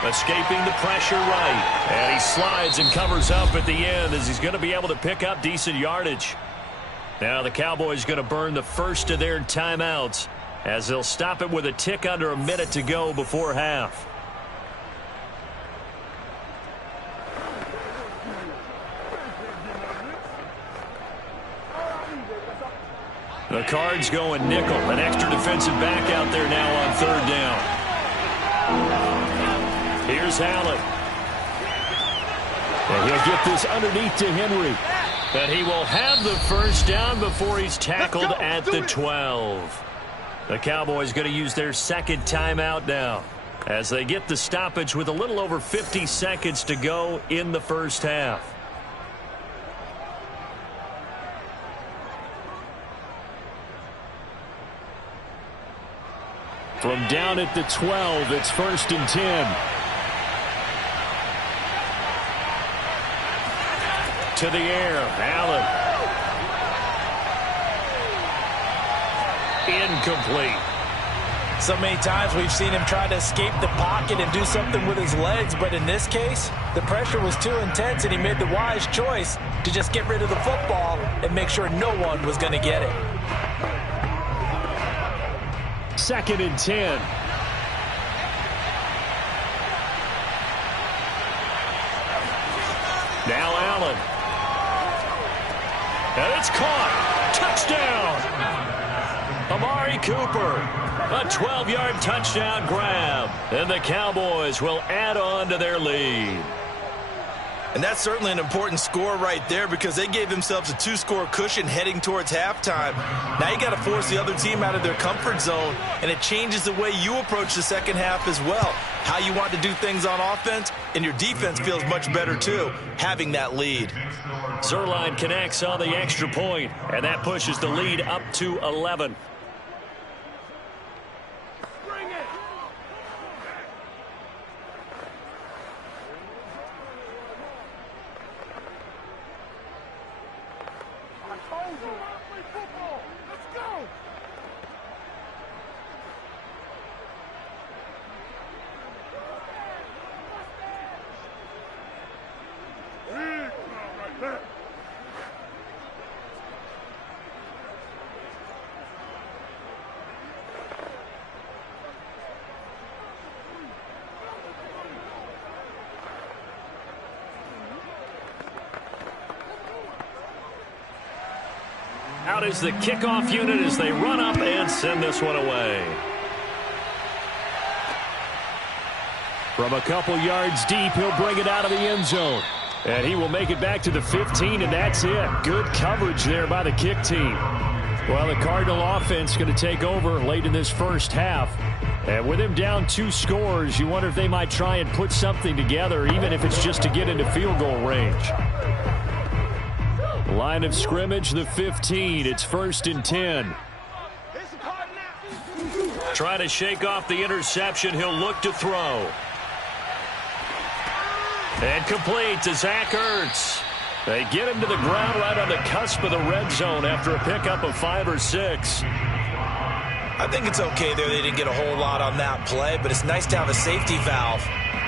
Escaping the pressure right. And he slides and covers up at the end as he's going to be able to pick up decent yardage. Now the Cowboys going to burn the first of their timeouts as they'll stop it with a tick under a minute to go before half. The Cards going nickel. An extra defensive back out there now on third down. Here's Allen. And he'll get this underneath to Henry. But he will have the first down before he's tackled at the 12. The Cowboys going to use their second timeout now as they get the stoppage with a little over 50 seconds to go in the first half. From down at the 12, it's 1st and 10. To the air, Allen. Incomplete. So many times we've seen him try to escape the pocket and do something with his legs, but in this case, the pressure was too intense and he made the wise choice to just get rid of the football and make sure no one was going to get it. 2nd and 10. Now Allen. And it's caught. Touchdown. Amari Cooper. A 12-yard touchdown grab. And the Cowboys will add on to their lead. And that's certainly an important score right there because they gave themselves a 2-score cushion heading towards halftime. Now you got to force the other team out of their comfort zone, and it changes the way you approach the second half as well. How you want to do things on offense, and your defense feels much better too, having that lead. Zuerlein connects on the extra point, and that pushes the lead up to 11. Out is the kickoff unit as they run up and send this one away. From a couple yards deep, he'll bring it out of the end zone. And he will make it back to the 15, and that's it. Good coverage there by the kick team. Well, the Cardinal offense going to take over late in this first half. And with him down 2 scores, you wonder if they might try and put something together, even if it's just to get into field goal range. Line of scrimmage, the 15. It's 1st and 10. Trying to shake off the interception. He'll look to throw. And complete to Zach Ertz. They get him to the ground right on the cusp of the red zone after a pickup of 5 or 6. I think it's okay there. They didn't get a whole lot on that play, but it's nice to have a safety valve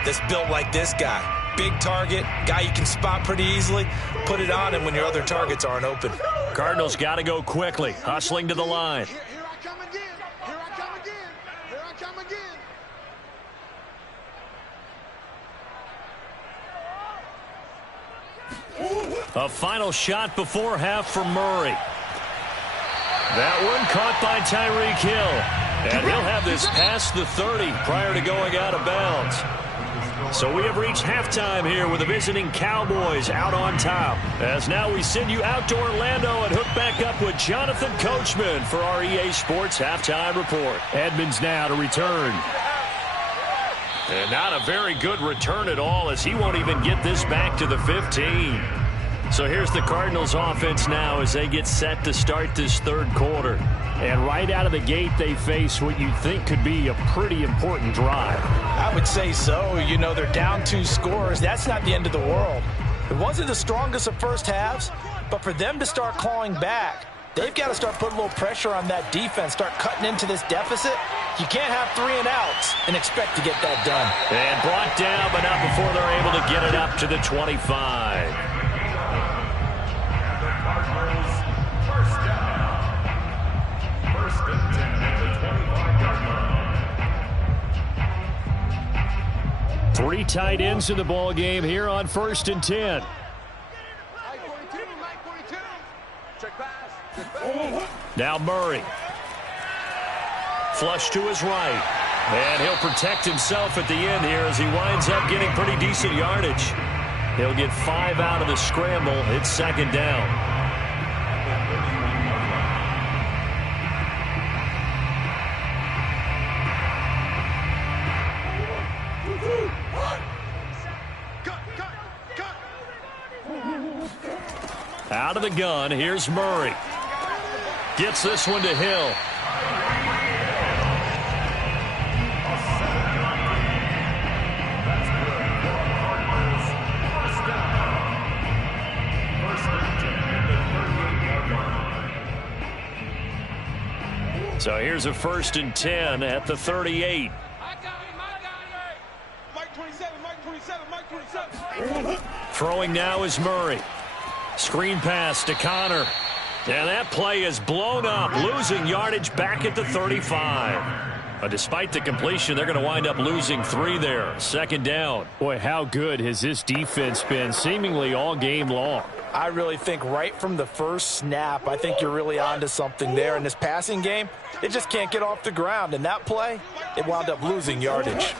that's built like this guy. Big target, guy you can spot pretty easily. Put it on him when your other targets aren't open. Cardinals got to go quickly, hustling to the line. Here I come again. Here I come again. Here I come again. A final shot before half for Murray. That one caught by Tyreek Hill. And he'll have this past the 30 prior to going out of bounds. So we have reached halftime here with the visiting Cowboys out on top. As now we send you out to Orlando and hook back up with Jonathan Coachman for our EA Sports Halftime Report. Edmonds now to return. And not a very good return at all, as he won't even get this back to the 15. So here's the Cardinals offense now as they get set to start this third quarter. And right out of the gate, they face what you'd think could be a pretty important drive. I would say so. You know, they're down 2 scores. That's not the end of the world. It wasn't the strongest of first halves, but for them to start clawing back, they've got to start putting a little pressure on that defense, start cutting into this deficit. You can't have 3 and outs and expect to get that done. And brought down, but not before they're able to get it up to the 25. Three tight ends in the ball game here on 1st and 10. Now Murray. Flush to his right. And he'll protect himself at the end here as he winds up getting pretty decent yardage. He'll get 5 out of the scramble. It's 2nd down. Out of the gun, here's Murray. Gets this one to Hill. So here's a 1st and 10 at the 38. Mike 27, Mike 27, Mike 27. Throwing now is Murray. Screen pass to Connor. And that play is blown up, losing yardage back at the 35. But despite the completion, they're going to wind up losing 3 there. 2nd down. Boy, how good has this defense been seemingly all game long? I really think right from the first snap, I think you're really onto something there. In this passing game, it just can't get off the ground. And that play, it wound up losing yardage.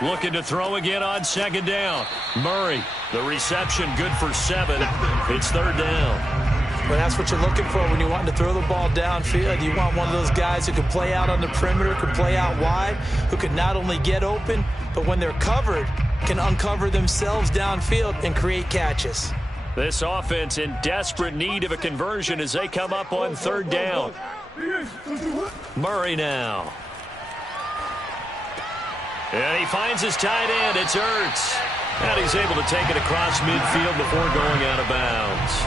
Looking to throw again on 2nd down. Murray, the reception good for 7. It's 3rd down. But that's what you're looking for when you want to throw the ball downfield. You want one of those guys who can play out on the perimeter, can play out wide, who can not only get open, but when they're covered, can uncover themselves downfield and create catches. This offense in desperate need of a conversion as they come up on 3rd down. Murray now. And he finds his tight end. It's Ertz. And he's able to take it across midfield before going out of bounds.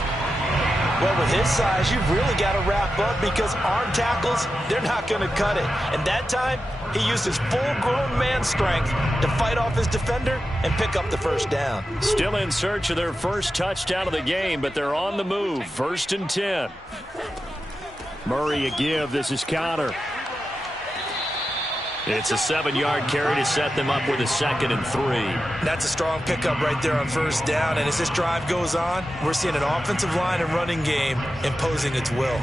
Well, with his size, you've really got to wrap up because arm tackles, they're not going to cut it. And that time, he used his full-grown man strength to fight off his defender and pick up the 1st down. Still in search of their first touchdown of the game, but they're on the move. 1st and 10. Murray a give. This is Connor. It's a 7-yard carry to set them up with a 2nd and 3. That's a strong pickup right there on 1st down. And as this drive goes on, we're seeing an offensive line and running game imposing its will.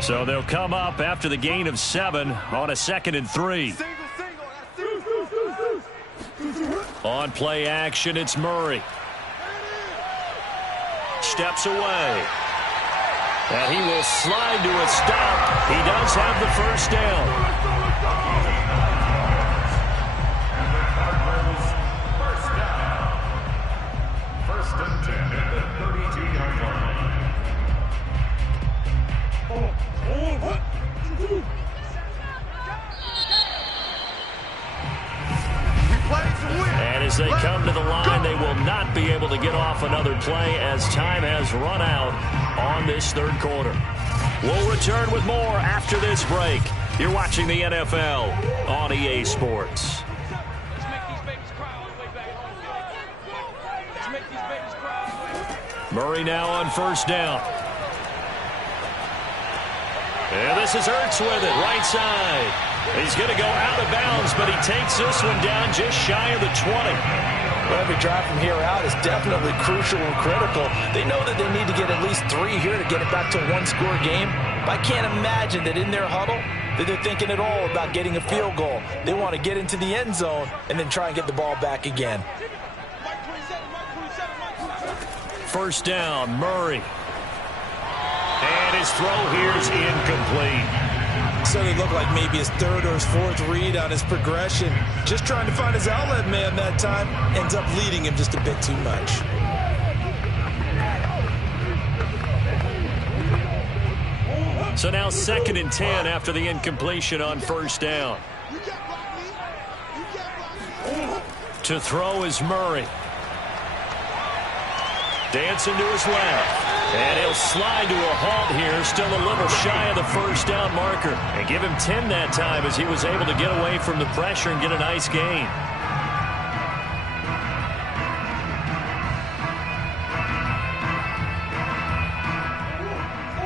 So they'll come up after the gain of 7 on a 2nd and 3. On play action, it's Murray. Steps away. And he will slide to a stop. He does have the 1st down. And the Cardinals, 1st down. 1st and 10 at the 32-yard line. And as they come to the line, they will not be able to get off another play as time has run out on this 3rd quarter. We'll return with more after this break. You're watching the NFL on EA Sports. Murray now on 1st down. And this is Ertz with it, right side. He's going to go out of bounds, but he takes this one down just shy of the 20. Well, every drive from here out is definitely crucial and critical. They know that they need to get at least 3 here to get it back to a 1-score game. But I can't imagine that in their huddle that they're thinking at all about getting a field goal. They want to get into the end zone and then try and get the ball back again. 1st down, Murray. And his throw here is incomplete. So they look like maybe his 3rd or his 4th read on his progression. Just trying to find his outlet man that time. Ends up leading him just a bit too much. So now 2nd and 10 after the incompletion on 1st down. To throw is Murray. Dancing to his left. And he'll slide to a halt here, still a little shy of the 1st down marker. And give him 10 that time as he was able to get away from the pressure and get a nice gain.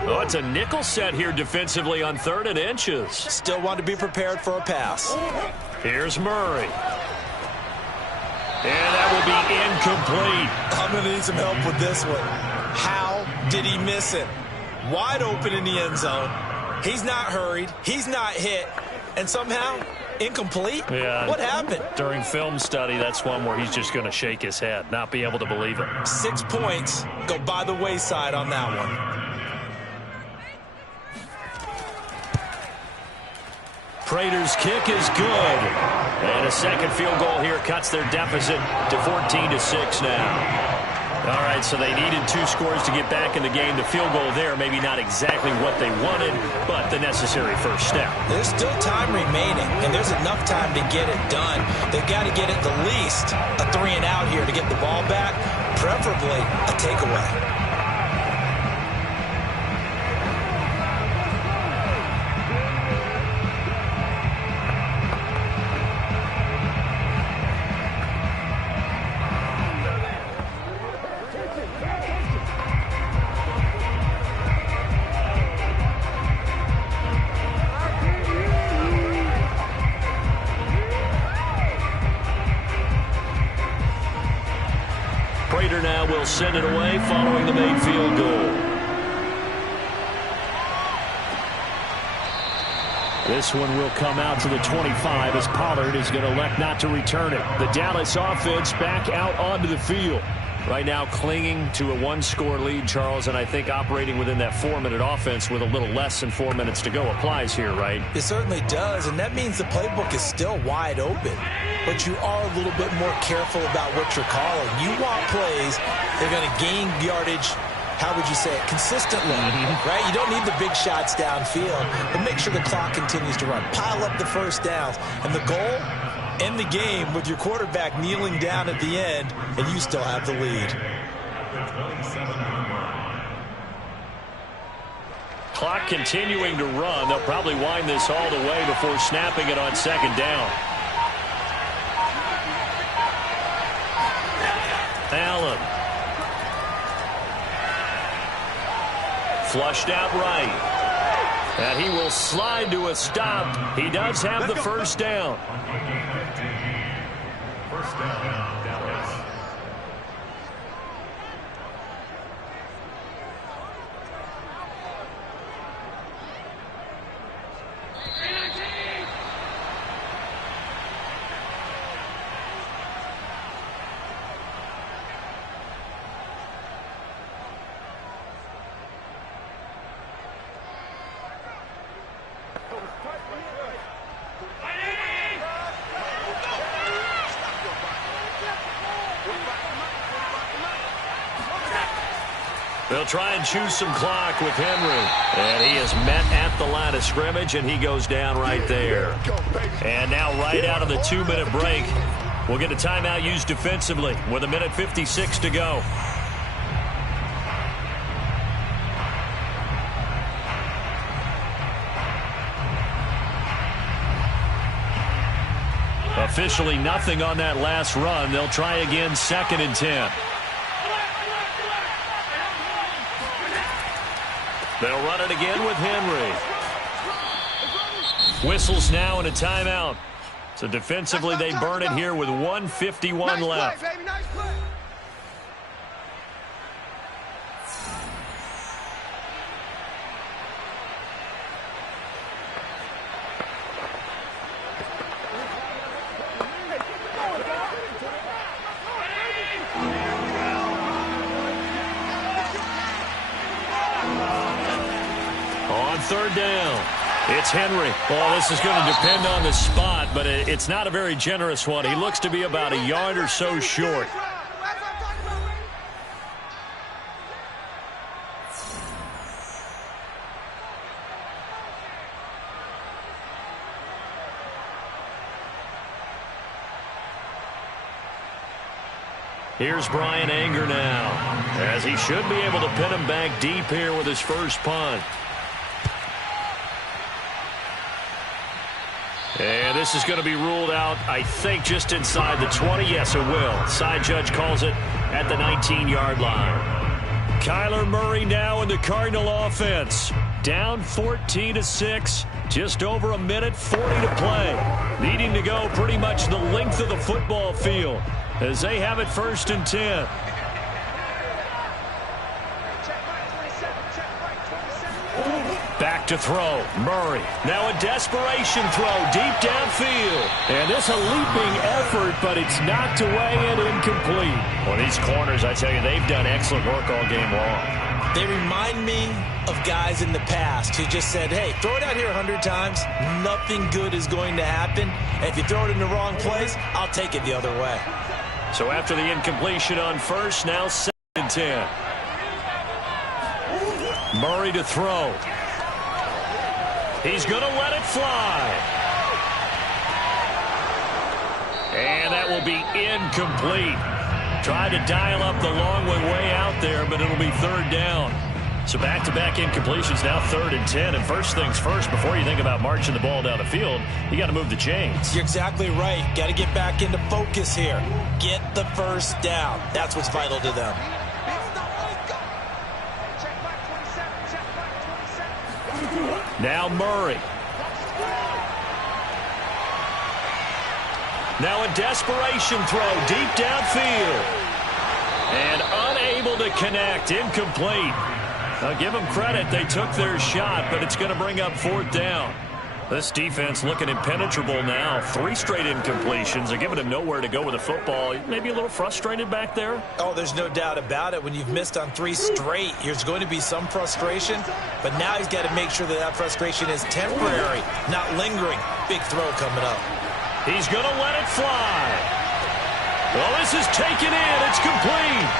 Oh, it's a nickel set here defensively on 3rd and inches. Still want to be prepared for a pass. Here's Murray. And that will be incomplete. I'm going to need some help with this one. How did he miss it? Wide open in the end zone. He's not hurried. He's not hit. And somehow, incomplete? Yeah. What happened? During film study, that's one where he's just going to shake his head, not be able to believe it. 6 points go by the wayside on that one. Prater's kick is good. And a second field goal here cuts their deficit to 14-6 now. All right, so they needed 2 scores to get back in the game. The field goal there, maybe not exactly what they wanted, but the necessary first step. There's still time remaining, and there's enough time to get it done. They've got to get at the least a 3 and out here to get the ball back, preferably a takeaway. send it away following the made field goal. This one will come out to the 25 as Pollard is going to elect not to return it. The Dallas offense back out onto the field. Right now clinging to a one-score lead, Charles, and I think operating within that 4-minute offense with a little less than 4 minutes to go applies here, right? It certainly does, and that means the playbook is still wide open. But you are a little bit more careful about what you're calling. You want plays that are going to gain yardage, how would you say it, consistently, right? You don't need the big shots downfield, but make sure the clock continues to run. Pile up the first downs. And the goal, end the game with your quarterback kneeling down at the end, and you still have the lead. Clock continuing to run. They'll probably wind this all the way before snapping it on second down. Allen. Flushed out right. And he will slide to a stop. He does have the first down. First down, Dallas. They'll try and choose some clock with Henry. And he is met at the line of scrimmage, and he goes down right there. And now right out of the 2-minute break, we'll get a timeout used defensively with 1:56 to go. Officially nothing on that last run. They'll try again, 2nd and 10. They'll run it again with Henry. Whistles now and a timeout. So defensively they burn it here with 1:51 left. Third down. It's Henry. Well, this is going to depend on the spot, but it's not a very generous one. He looks to be about a yard or so short. Here's Brian Anger now, as he should be able to pin him back deep here with his first punt. And this is going to be ruled out, I think, just inside the 20. Yes, it will. Side judge calls it at the 19-yard line. Kyler Murray now in the Cardinal offense. Down 14-6. Just over 1:40 to play. Needing to go pretty much the length of the football field as they have it 1st and 10. Back to throw. Murray. Now a desperation throw deep downfield. And it's a leaping effort, but it's knocked away and incomplete. Well, these corners, I tell you, they've done excellent work all game long. They remind me of guys in the past who just said, hey, throw it out here 100 times. Nothing good is going to happen. And if you throw it in the wrong place, I'll take it the other way. So after the incompletion on first, now 2nd and 10. Murray to throw. He's going to let it fly. And that will be incomplete. Tried to dial up the long way out there, but it'll be 3rd down. So back-to-back incompletions, now 3rd and 10. And first things first, before you think about marching the ball down the field, you got to move the chains. You're exactly right. Got to get back into focus here. Get the first down. That's what's vital to them. Now Murray. Now a desperation throw deep downfield. And unable to connect. Incomplete. Now give them credit. They took their shot, but it's going to bring up 4th down. This defense looking impenetrable now. 3 straight incompletions. They're giving him nowhere to go with the football. Maybe a little frustrated back there? Oh, there's no doubt about it. When you've missed on 3 straight, there's going to be some frustration. But now he's got to make sure that that frustration is temporary, not lingering. Big throw coming up. He's going to let it fly. Well, this is taken in. It's complete.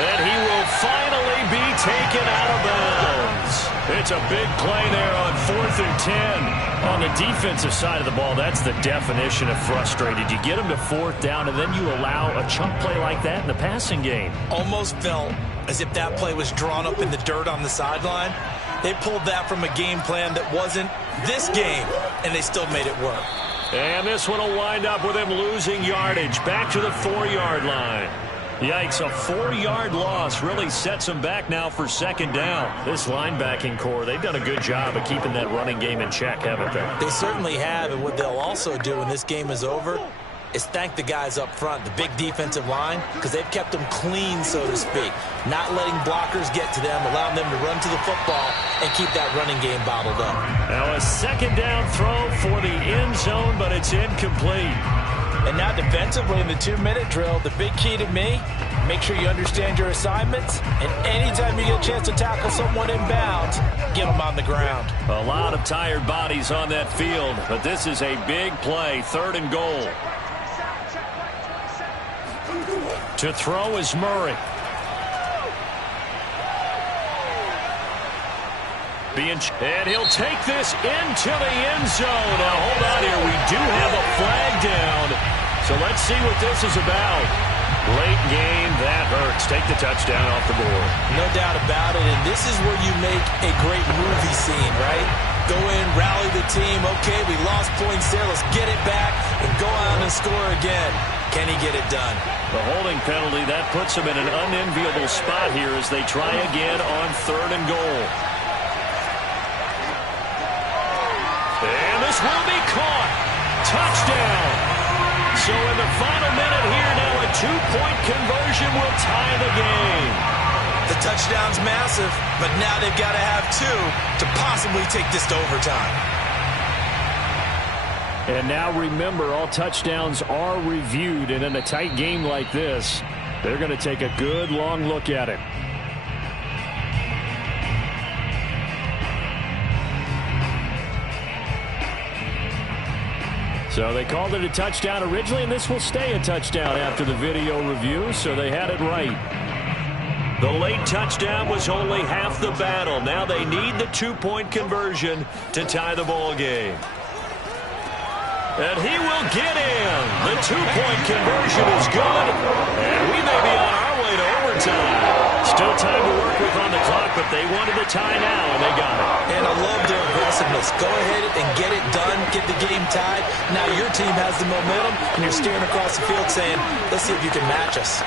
And he will finally be taken out of bounds. It's a big play there on 4th and 10. On the defensive side of the ball, that's the definition of frustrated. You get him to 4th down, and then you allow a chunk play like that in the passing game. Almost felt as if that play was drawn up in the dirt on the sideline. They pulled that from a game plan that wasn't this game, and they still made it work. And this one will wind up with him losing yardage. Back to the 4-yard line. Yikes, a 4-yard loss really sets them back now for 2nd down. This linebacking core, they've done a good job of keeping that running game in check, haven't they? They certainly have, and what they'll also do when this game is over is thank the guys up front, the big defensive line, because they've kept them clean, so to speak. Not letting blockers get to them, allowing them to run to the football and keep that running game bottled up. Now a 2nd down throw for the end zone, but it's incomplete. And now defensively in the 2-minute drill, the big key to me, make sure you understand your assignments, and anytime you get a chance to tackle someone in bounds, get them on the ground. A lot of tired bodies on that field, but this is a big play, 3rd and goal. To throw is Murray. And he'll take this into the end zone. Now, hold on here. We do have a flag down. So let's see what this is about. Late game, that hurts. Take the touchdown off the board. No doubt about it. And this is where you make a great movie scene, right? Go in, rally the team. Okay, we lost points there. Let's get it back and go out and score again. Can he get it done? The holding penalty, that puts him in an unenviable spot here as they try again on 3rd and goal. And this will be caught. Touchdown. So in the final minute here now, a 2-point conversion will tie the game. The touchdown's massive, but now they've got to have 2 to possibly take this to overtime. And now remember, all touchdowns are reviewed, and in a tight game like this, they're going to take a good long look at it. So they called it a touchdown originally, and this will stay a touchdown after the video review, so they had it right. The late touchdown was only half the battle. Now they need the 2-point conversion to tie the ball game. And he will get in. The 2-point conversion is good, and we may be on our way to overtime. Still time to work with on the clock, but they wanted the tie now, and they got it. And I love their aggressiveness. Go ahead and get it done, get the game tied. Now your team has the momentum, and you're steering across the field saying, let's see if you can match us.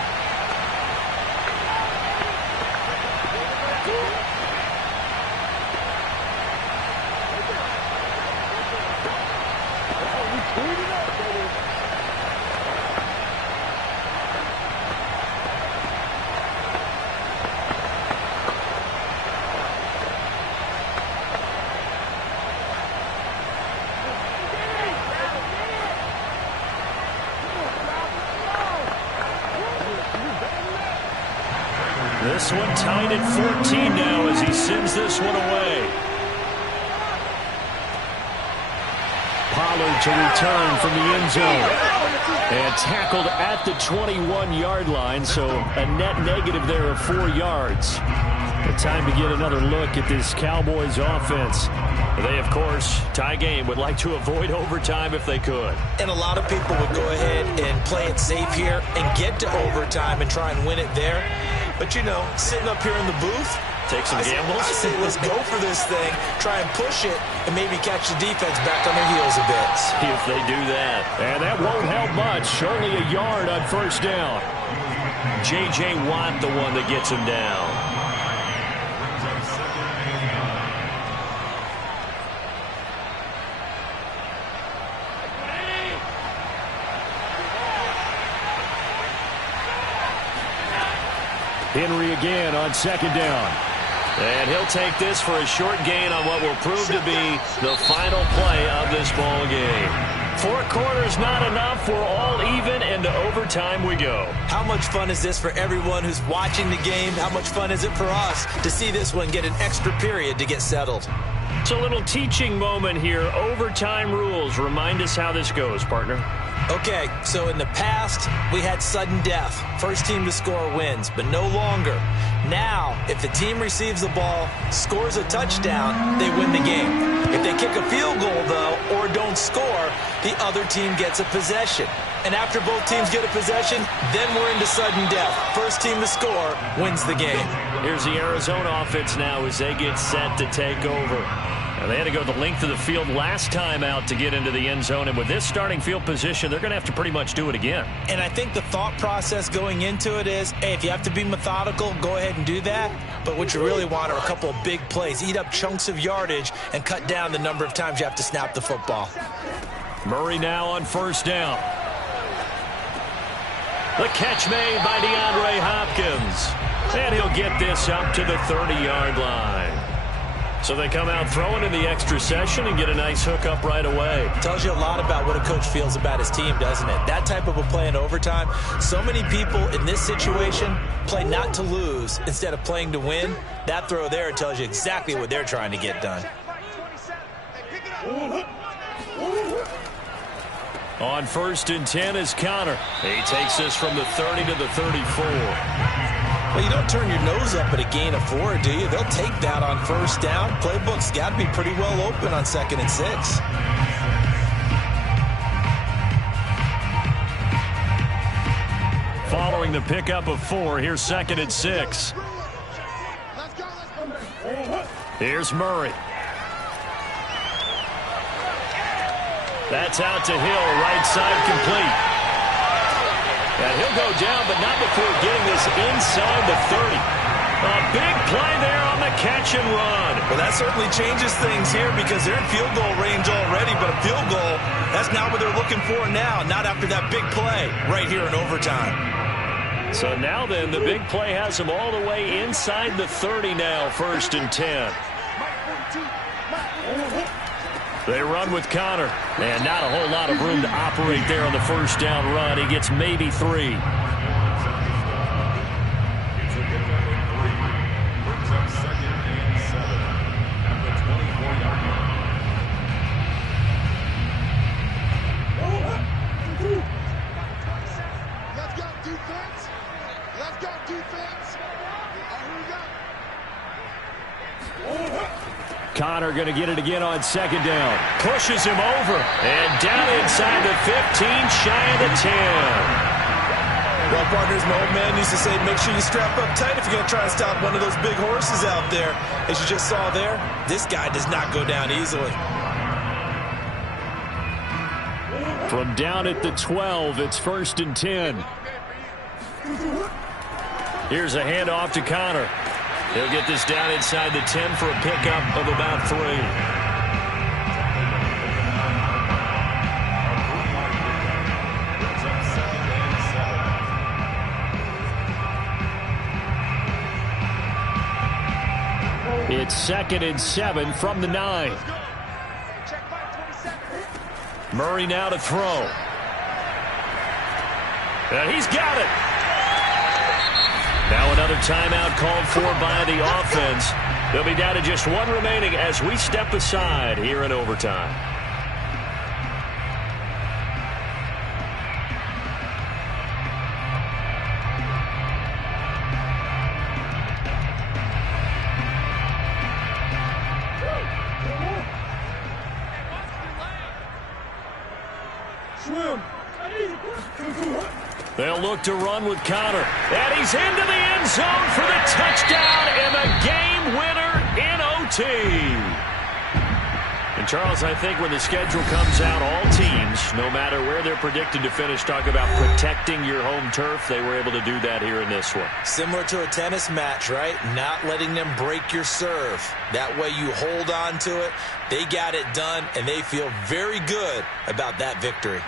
This one tied at 14 now as he sends this one away. Pollard to return from the end zone. And tackled at the 21-yard line, so a net negative there of 4 yards. The time to get another look at this Cowboys offense. They, of course, tie game, would like to avoid overtime if they could. And a lot of people would go ahead and play it safe here and get to overtime and try and win it there. But, you know, sitting up here in the booth, take some gambles. I say let's go for this thing, try and push it, and maybe catch the defense back on their heels a bit. See if they do that. And that won't help much. Only a yard on 1st down. J.J. Watt, the one that gets him down. Henry again on second down. And he'll take this for a short gain on what will prove to be the final play of this ball game. 4 quarters not enough. We're all even, and to overtime we go. How much fun is this for everyone who's watching the game? How much fun is it for us to see this one get an extra period to get settled? It's a little teaching moment here. Overtime rules. Remind us how this goes, partner. Okay, so in the past, we had sudden death. First team to score wins, but no longer. Now, if the team receives the ball, scores a touchdown, they win the game. If they kick a field goal, though, or don't score, the other team gets a possession. And after both teams get a possession, then we're into sudden death. First team to score wins the game. Here's the Arizona offense now as they get set to take over. Now, they had to go the length of the field last time out to get into the end zone, and with this starting field position, they're going to have to pretty much do it again. And I think the thought process going into it is, hey, if you have to be methodical, go ahead and do that. But what you really want are a couple of big plays. Eat up chunks of yardage and cut down the number of times you have to snap the football. Murray now on first down. The catch made by DeAndre Hopkins. And he'll get this up to the 30-yard line. So they come out throwing in the extra session and get a nice hook up right away. Tells you a lot about what a coach feels about his team, doesn't it? That type of a play in overtime. So many people in this situation play not to lose instead of playing to win. That throw there tells you exactly what they're trying to get done. On first and 10 is Connor. He takes this from the 30 to the 34. Well, you don't turn your nose up at a gain of 4, do you? They'll take that on first down. Playbook's got to be pretty well open on 2nd and 6. Following the pickup of 4, here's 2nd and 6. Here's Murray. That's out to Hill, right side complete. And he'll go down, but not before getting this inside the 30. A big play there on the catch and run. Well, that certainly changes things here because they're in field goal range already, but a field goal, that's not what they're looking for now, not after that big play right here in overtime. So now then, the big play has them all the way inside the 30 now, 1st and 10. They run with Connor, and not a whole lot of room to operate there on the first down run. He gets maybe 3. Let's go defense. Let's go defense. Connor going to get it again on 2nd down. Pushes him over. And down inside the 15, shy of the 10. Well, partners, my old man used to say, make sure you strap up tight if you're going to try and stop one of those big horses out there. As you just saw there, this guy does not go down easily. From down at the 12, it's 1st and 10. Here's a handoff to Connor. He'll get this down inside the 10 for a pickup of about 3. It's 2nd and 7 from the 9. Murray now to throw. And he's got it. Now another timeout called for by the offense. They'll be down to just 1 remaining as we step aside here in overtime. They'll look to run with Connor. And he's into the end zone for the touchdown and the game winner in OT. And, Charles, I think when the schedule comes out, all teams, no matter where they're predicted to finish, talk about protecting your home turf. They were able to do that here in this one. Similar to a tennis match, right? Not letting them break your serve. That way you hold on to it. They got it done, and they feel very good about that victory.